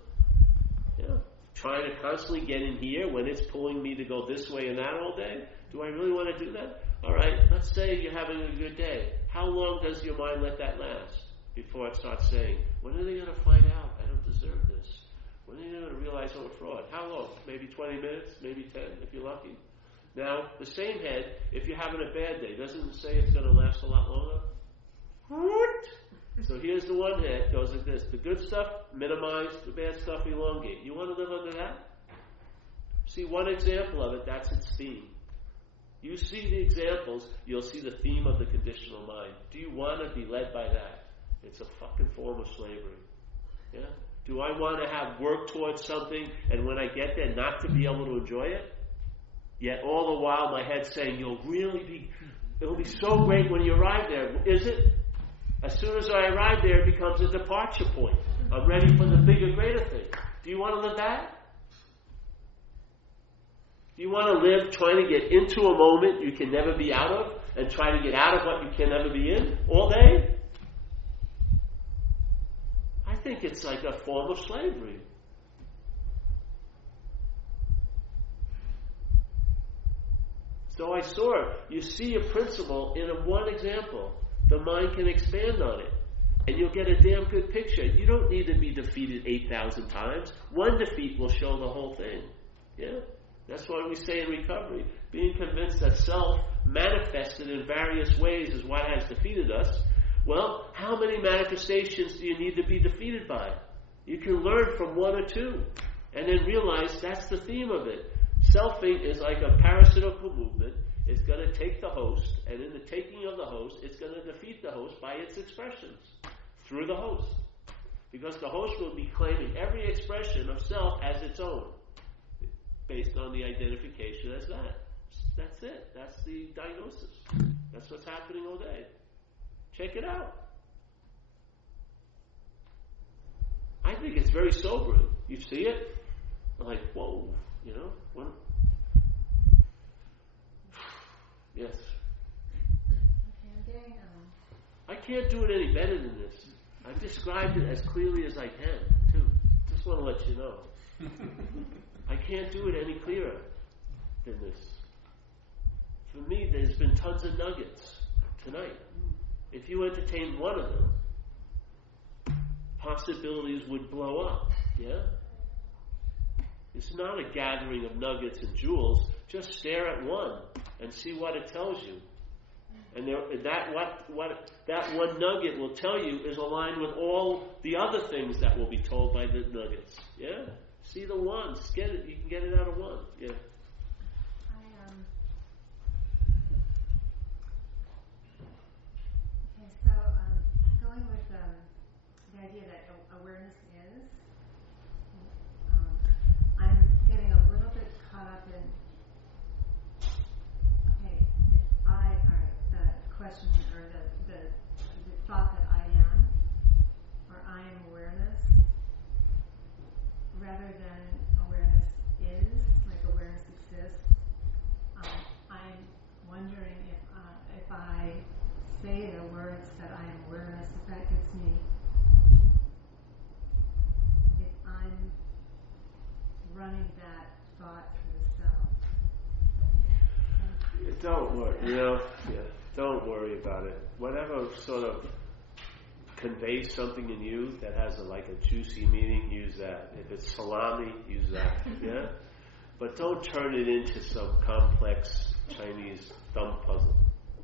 Yeah. Trying to constantly get in here when it's pulling me to go this way and that all day? Do I really want to do that? All right, let's say you're having a good day. How long does your mind let that last before it starts saying, when are they going to find out I don't deserve this? When are they going to realize I'm a fraud? How long? Maybe 20 minutes, maybe 10 if you're lucky. Now, the same head, if you're having a bad day, doesn't it say it's going to last a lot longer? So here's the one head, goes like this. The good stuff, minimize. The bad stuff, elongate. You want to live under that? See one example of it, that's its theme. You see the examples, you'll see the theme of the conditional mind. Do you want to be led by that? It's a fucking form of slavery. Yeah? Do I want to have work towards something and when I get there not to be able to enjoy it? Yet all the while my head's saying, it'll be so great when you arrive there. Is it? As soon as I arrive there, it becomes a departure point. I'm ready for the bigger, greater thing. Do you want to live that? Do you want to live trying to get into a moment you can never be out of and try to get out of what you can never be in all day? I think it's like a form of slavery. So I saw it. You see a principle in one example. The mind can expand on it. And you'll get a damn good picture. You don't need to be defeated 8,000 times. One defeat will show the whole thing. Yeah? That's why we say in recovery, being convinced that self manifested in various ways is what has defeated us. Well, how many manifestations do you need to be defeated by? You can learn from one or two. And then realize that's the theme of it. Selfing is like a parasitical movement. It's going to take the host, and in the taking of the host, it's going to defeat the host by its expressions through the host. Because the host will be claiming every expression of self as its own. based on the identification as that. That's it. That's the diagnosis. That's what's happening all day. Check it out. I think it's very sobering. You see it? I'm like, whoa, what? Yes. Okay, I'm getting, I can't do it any better than this. I've described it as clearly as I can, too. Just want to let you know. I can't do it any clearer than this. For me, there's been tons of nuggets tonight. If you entertain one of them, possibilities would blow up. Yeah? It's not a gathering of nuggets and jewels. Just stare at one and see what it tells you. And that one nugget will tell you is aligned with all the other things that will be told by the nuggets. Yeah? See the one. Get it. You can get it out of one. Yeah. Okay, so going with the idea that awareness is, I'm getting a little bit caught up in, okay, the question or the thought that I am, or I am awareness, rather than awareness is, like awareness exists. I'm wondering if I say the words that I am awareness, if that gets me, if I'm running that thought to the self. Don't worry, don't worry about it. Whatever sort of conveys something in you that has a juicy meaning, use that. If it's salami, use that. Yeah? But don't turn it into some complex Chinese thumb puzzle.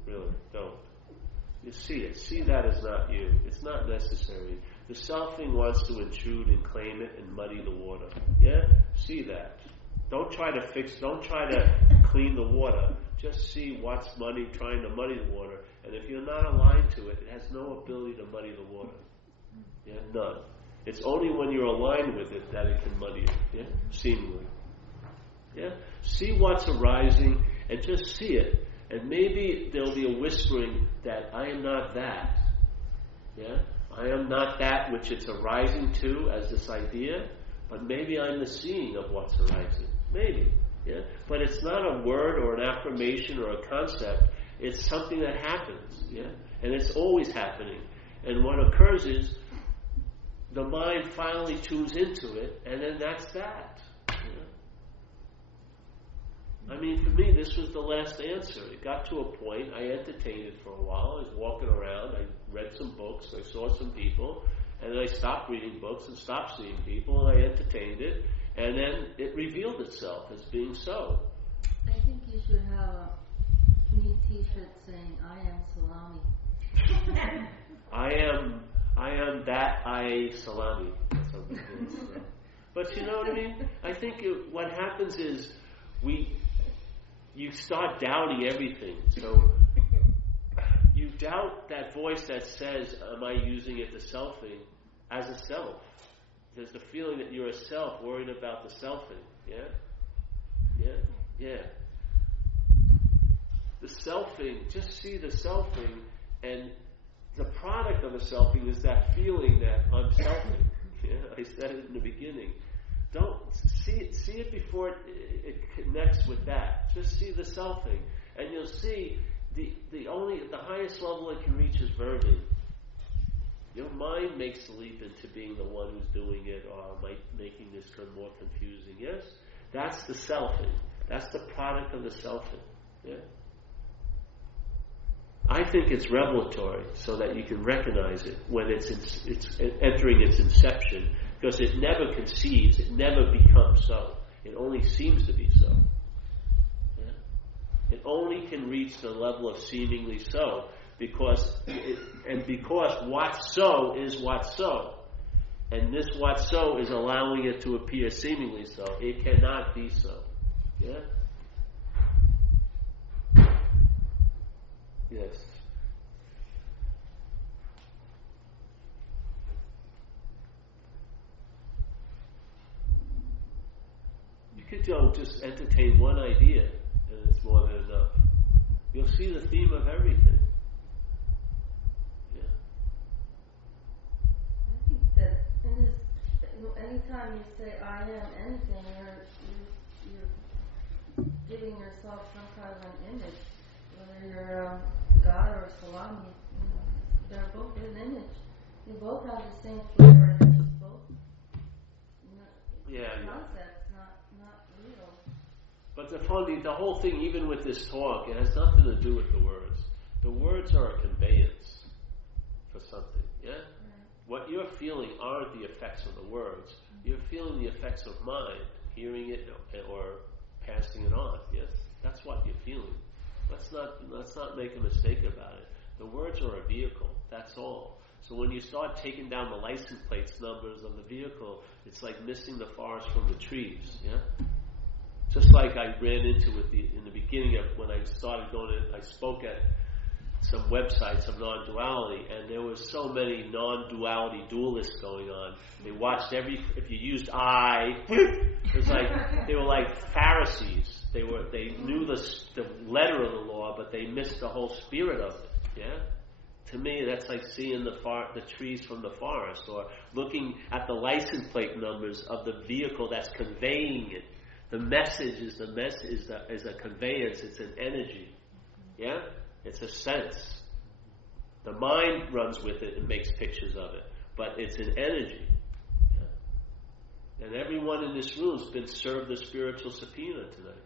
Really, don't. You see it. See that as not you. It's not necessary. The selfing wants to intrude and claim it and muddy the water. Yeah? See that. Don't try to clean the water. Just see what's trying to muddy the water. And if you're not aligned to it, it has no ability to muddy the water. Yeah? None. It's only when you're aligned with it that it can muddy it. Yeah? Seemingly. Yeah? See what's arising and just see it. And maybe there'll be a whispering that I am not that. Yeah? I am not that which it's arising to as this idea, but maybe I'm the seeing of what's arising. Maybe. Yeah? But it's not a word or an affirmation or a concept. It's something that happens. Yeah? And it's always happening. And what occurs is the mind finally tunes into it, and then that's that. I mean, for me, this was the last answer. It got to a point, I entertained it for a while. I was walking around, I read some books, I saw some people, and then I stopped reading books and stopped seeing people, and I entertained it, and then it revealed itself as being so. I think you should have a neat t-shirt saying, I am salami. I am that I salami. That's what it is. But you know what I mean? I think what happens is you start doubting everything. So you doubt that voice that says, am I using it to selfing as a self? There's the feeling that you're a self worried about the selfing. Yeah? Yeah? Yeah. The selfing, just see the selfing, and the product of the selfing is that feeling that I'm selfing. Yeah? I said it in the beginning. Don't see it before it connects with that. Just see the selfing, and you'll see the highest level it can reach is verbing. Your mind makes the leap into being the one who's doing it, or making this more confusing. Yes, that's the selfing. That's the product of the selfing. Yeah. I think it's revelatory, so that you can recognize it when it's entering its inception. Because it never conceives, it never becomes so. It only seems to be so. Yeah? It only can reach the level of seemingly so, because what's so is what's so. And this what's so is allowing it to appear seemingly so. It cannot be so. Yeah? Yes. don't just entertain one idea and it's more than enough. You'll see the theme of everything. Yeah. I think that in this, anytime you say I am anything, you're giving yourself some kind of an image. Whether you're God or salami, they're both an image. They both have the same flavor. They're just both concepts, not real. But the whole thing, even with this talk, it has nothing to do with the words. The words are a conveyance for something, yeah? Right. What you're feeling aren't the effects of the words. You're feeling the effects of mind, hearing it or passing it on, yes? That's what you're feeling. Let's not make a mistake about it. The words are a vehicle, that's all. So when you start taking down the license plates numbers of the vehicle, it's like missing the forest from the trees, yeah? Just like I ran into in the beginning of when I started I spoke at some websites of non-duality, and there were so many non-duality dualists going on. They watched if you used I, it was like, they were like Pharisees. They knew the letter of the law, but they missed the whole spirit of it, yeah? To me, that's like seeing the trees from the forest, or looking at the license plate numbers of the vehicle that's conveying it. The message is a conveyance. It's an energy, yeah. It's a sense. The mind runs with it and makes pictures of it, but it's an energy. Yeah? And everyone in this room has been served the spiritual subpoena tonight.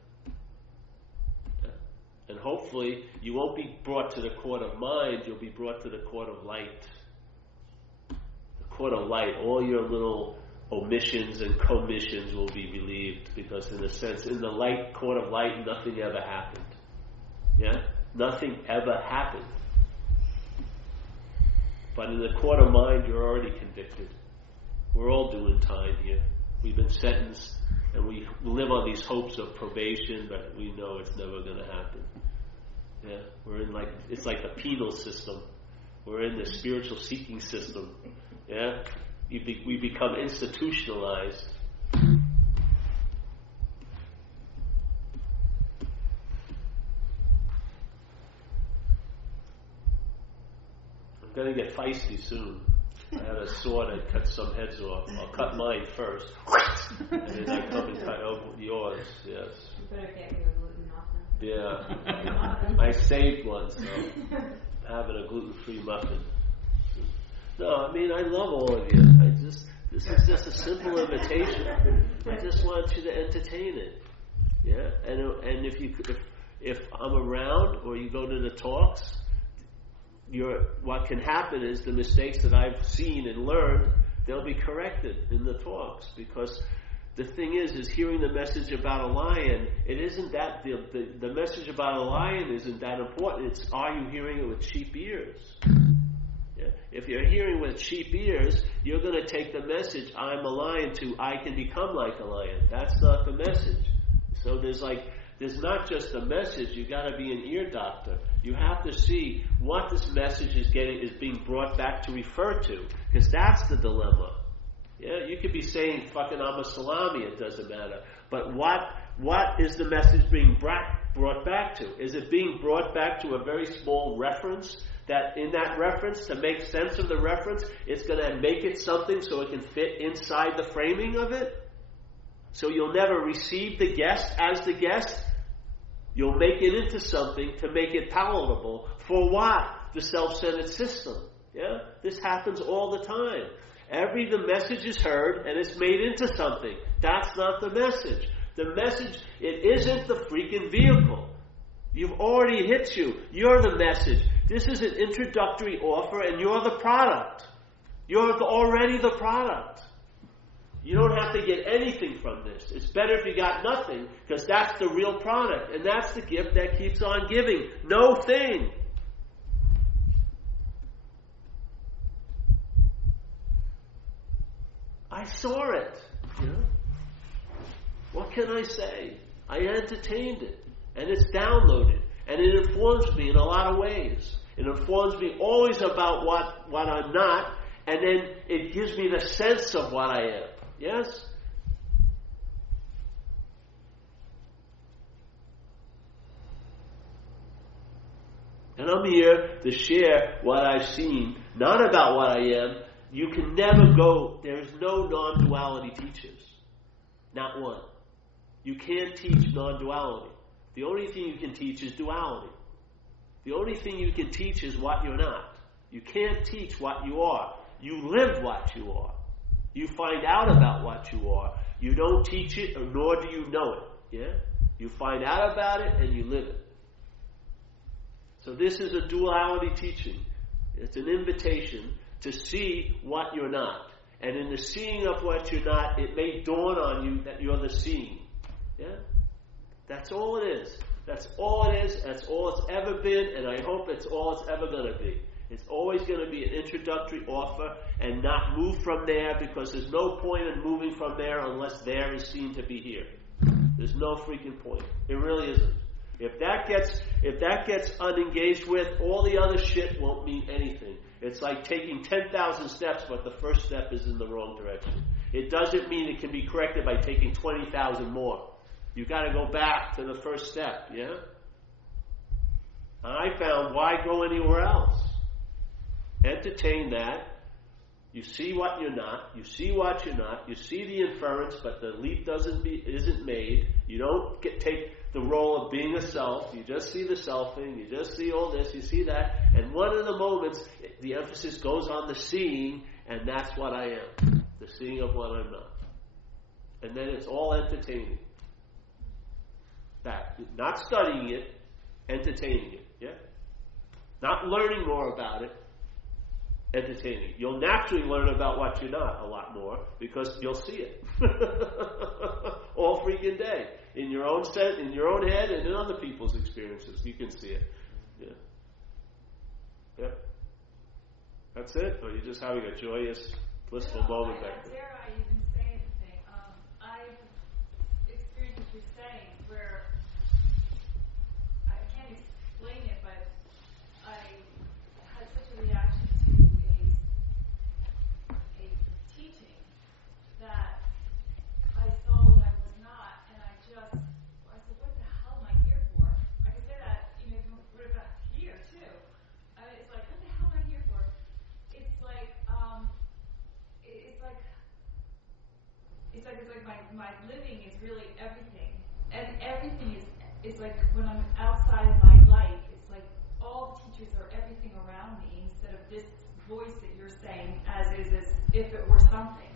And hopefully you won't be brought to the court of mind, you'll be brought to the court of light. The court of light, all your little omissions and commissions will be relieved, because in a sense, in the light, court of light, nothing ever happened. Yeah? Nothing ever happened. But in the court of mind, you're already convicted. We're all doing time here. We've been sentenced. And we live on these hopes of probation, but we know it's never going to happen. Yeah, we're in it's like the penal system. We're in the spiritual seeking system. Yeah, we become institutionalized. I'm going to get feisty soon. I had a sword, I'd cut some heads off. I'll cut mine first. And then I come and cut yours, yes. You better get your gluten off then. Yeah. I saved one, so having a gluten-free muffin. No, I mean, I love all of you. This is just a simple invitation. I just want you to entertain it. Yeah? And if I'm around or you go to the talks, what can happen is the mistakes that I've seen and learned, they'll be corrected in the talks, because the thing is hearing the message about a lion, it isn't that the message about a lion isn't that important. It's, are you hearing it with cheap ears? Yeah. If you're hearing with cheap ears, you're going to take the message, I'm a lion, to I can become like a lion. That's not the message. So there's not just a message, you've got to be an ear doctor. You have to see what this message is being brought back to refer to, because that's the dilemma. Yeah, you could be saying fucking I'm a salami, it doesn't matter. But what is the message being brought back to? Is it being brought back to a very small reference, that in that reference, to make sense of the reference, it's going to make it something so it can fit inside the framing of it? So you'll never receive the guest as the guest. You'll make it into something to make it palatable. For what? The self-centered system. Yeah? This happens all the time. The message is heard and it's made into something. That's not the message. The message, it isn't the freaking vehicle. You've already hit you. You're the message. This is an introductory offer and you're the product. You're already the product. You don't have to get anything from this. It's better if you got nothing, because that's the real product. And that's the gift that keeps on giving. No thing. I saw it. You know? What can I say? I entertained it. And it's downloaded. And it informs me in a lot of ways. It informs me always about what I'm not. And then it gives me the sense of what I am. Yes? And I'm here to share what I've seen, not about what I am. You can never go, there's no non-duality teachers. Not one. You can't teach non-duality. The only thing you can teach is duality. The only thing you can teach is what you're not. You can't teach what you are. You live what you are. You find out about what you are. You don't teach it, nor do you know it. Yeah? You find out about it and you live it. So this is a duality teaching. It's an invitation to see what you're not. And in the seeing of what you're not, it may dawn on you that you're the seeing. Yeah? That's all it is. That's all it is. That's all it's ever been, and I hope it's all it's ever going to be. It's always going to be an introductory offer and not move from there, because there's no point in moving from there unless there is seen to be here. There's no freaking point. It really isn't. If that gets unengaged with, all the other shit won't mean anything. It's like taking 10,000 steps, but the first step is in the wrong direction. It doesn't mean it can be corrected by taking 20,000 more. You've got to go back to the first step, yeah? And I found, why go anywhere else? Entertain that. You see what you're not. You see what you're not. You see the inference, but the leap isn't made. You don't take the role of being a self. You just see the selfing. You just see all this. You see that. And one of the moments, the emphasis goes on the seeing, and that's what I am. The seeing of what I'm not. And then it's all entertaining. That. Not studying it, entertaining it. Yeah? Not learning more about it, entertaining. You'll naturally learn about what you're not a lot more, because you'll see it. All freaking day. In your own set, in your own head, and in other people's experiences. You can see it. Yeah. Yep. That's it? Or you're just having a joyous, blissful moment back there? Dare I even say anything? I've experienced what you're saying, where I can't explain it, but I had such a reaction to a teaching that I saw when I was not, and I said, what the hell am I here for? I could say that, what about here too? It's like, what the hell am I here for? It's like my living is really everything, and everything is like when I'm outside of my life, it's like all the teachers are everything around me instead of this voice that you're saying as if it were something.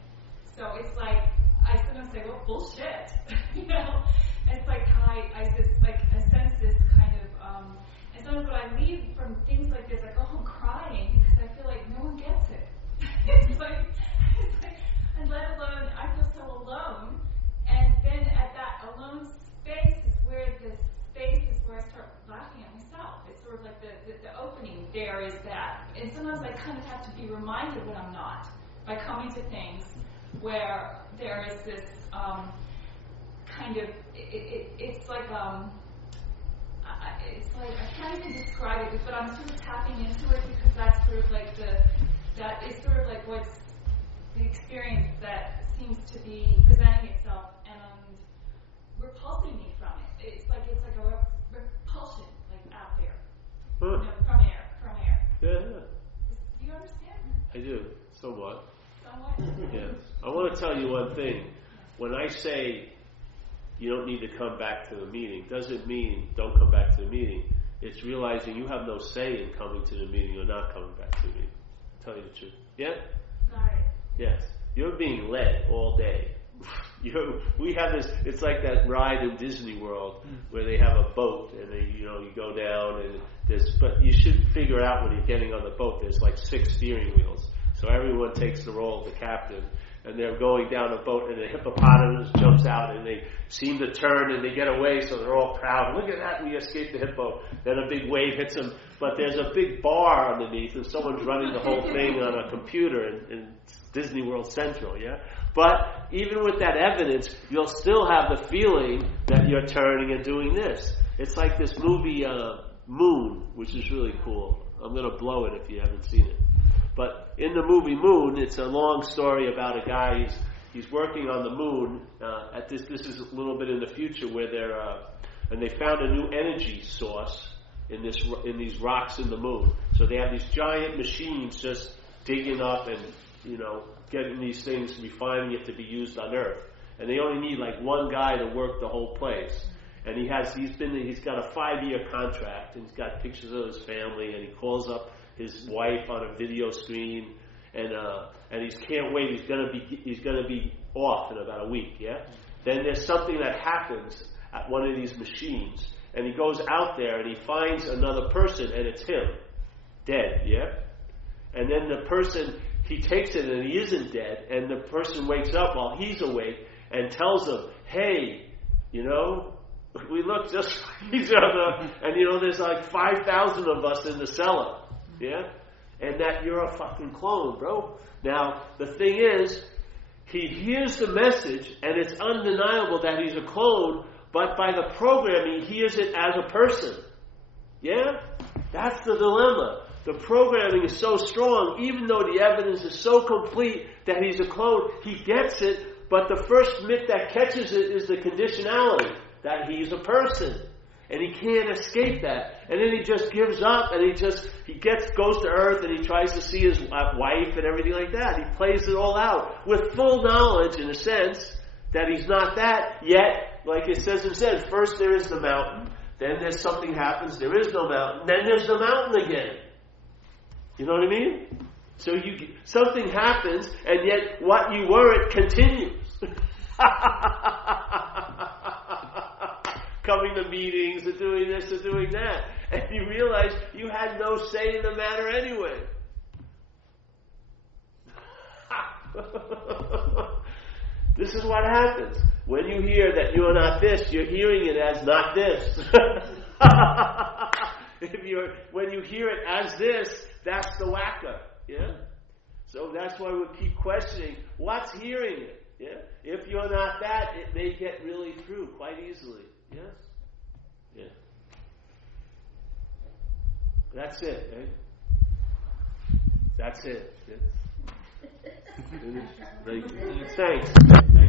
So it's like I sometimes say, well, bullshit, And it's like how I sense this kind of, and sometimes when I leave from things like this, I go home crying because I feel like no one gets it. it's like, and let alone, I feel so alone. And then at that alone space is where I start laughing at myself. It's sort of like the opening there is that. And sometimes I kind of have to be reminded when I'm not, by coming to things where there is this kind of, it's like I can't even describe it, but I'm sort of tapping into it because that's sort of like that is sort of like what's the experience that seems to be presenting itself and repulsing me from it. It's like a repulsion, like out there, from air. Yeah. Do you understand? I do, somewhat. Somewhat. Yeah. I want to tell you one thing. When I say you don't need to come back to the meeting, doesn't mean don't come back to the meeting. It's realizing you have no say in coming to the meeting or not coming back to the meeting. I'll tell you the truth. Yeah? Got it. Yes. You're being led all day. We have this, it's like that ride in Disney World where they have a boat and you go down and but you should figure out when you're getting on the boat, there's like 6 steering wheels. So everyone takes the role of the captain. And they're going down a boat, and a hippopotamus jumps out, and they seem to turn, and they get away, so they're all proud. Look at that, we escaped the hippo. Then a big wave hits them, but there's a big bar underneath, and someone's running the whole thing on a computer in Disney World Central, yeah? But even with that evidence, you'll still have the feeling that you're turning and doing this. It's like this movie, Moon, which is really cool. I'm going to blow it if you haven't seen it. But in the movie Moon, it's a long story about a guy. He's working on the moon. This is a little bit in the future where and they found a new energy source in these rocks in the moon. So they have these giant machines just digging up and, getting these things, refining it to be used on Earth. And they only need like one guy to work the whole place. And he's got a 5-year contract, and he's got pictures of his family, and he calls up his wife on a video screen, and he can't wait. He's gonna be off in about a week. Yeah. Then there's something that happens at one of these machines, and he goes out there and he finds another person, and it's him, dead. Yeah. And then the person, he takes it and he isn't dead, and the person wakes up while he's awake and tells him, "Hey, we look just like each other, and there's like 5,000 of us in the cellar, yeah, and that you're a fucking clone, bro." Now the thing is, he hears the message, and it's undeniable that he's a clone, but by the programming, he hears it as a person. Yeah, that's the dilemma. The programming is so strong, even though the evidence is so complete that he's a clone, he gets it, but the first myth that catches it is the conditionality, that he's a person. And he can't escape that. And then he just gives up, and goes to Earth, and he tries to see his wife and everything like that. He plays it all out with full knowledge, in a sense, that he's not that, yet, like it says in Zen, first there is the mountain, then there's something happens, there is no mountain, then there's the mountain again. You know what I mean? So something happens, and yet what you were, it continues. Coming to meetings and doing this and doing that. And you realize you had no say in the matter anyway. This is what happens. When you hear that you're not this, you're hearing it as not this. When you hear it as this, that's the whacker. Yeah? So that's why we keep questioning, what's hearing it? Yeah? If you're not that, it may get really through quite easily. Yes? Yeah. That's it, eh? That's it. Thanks.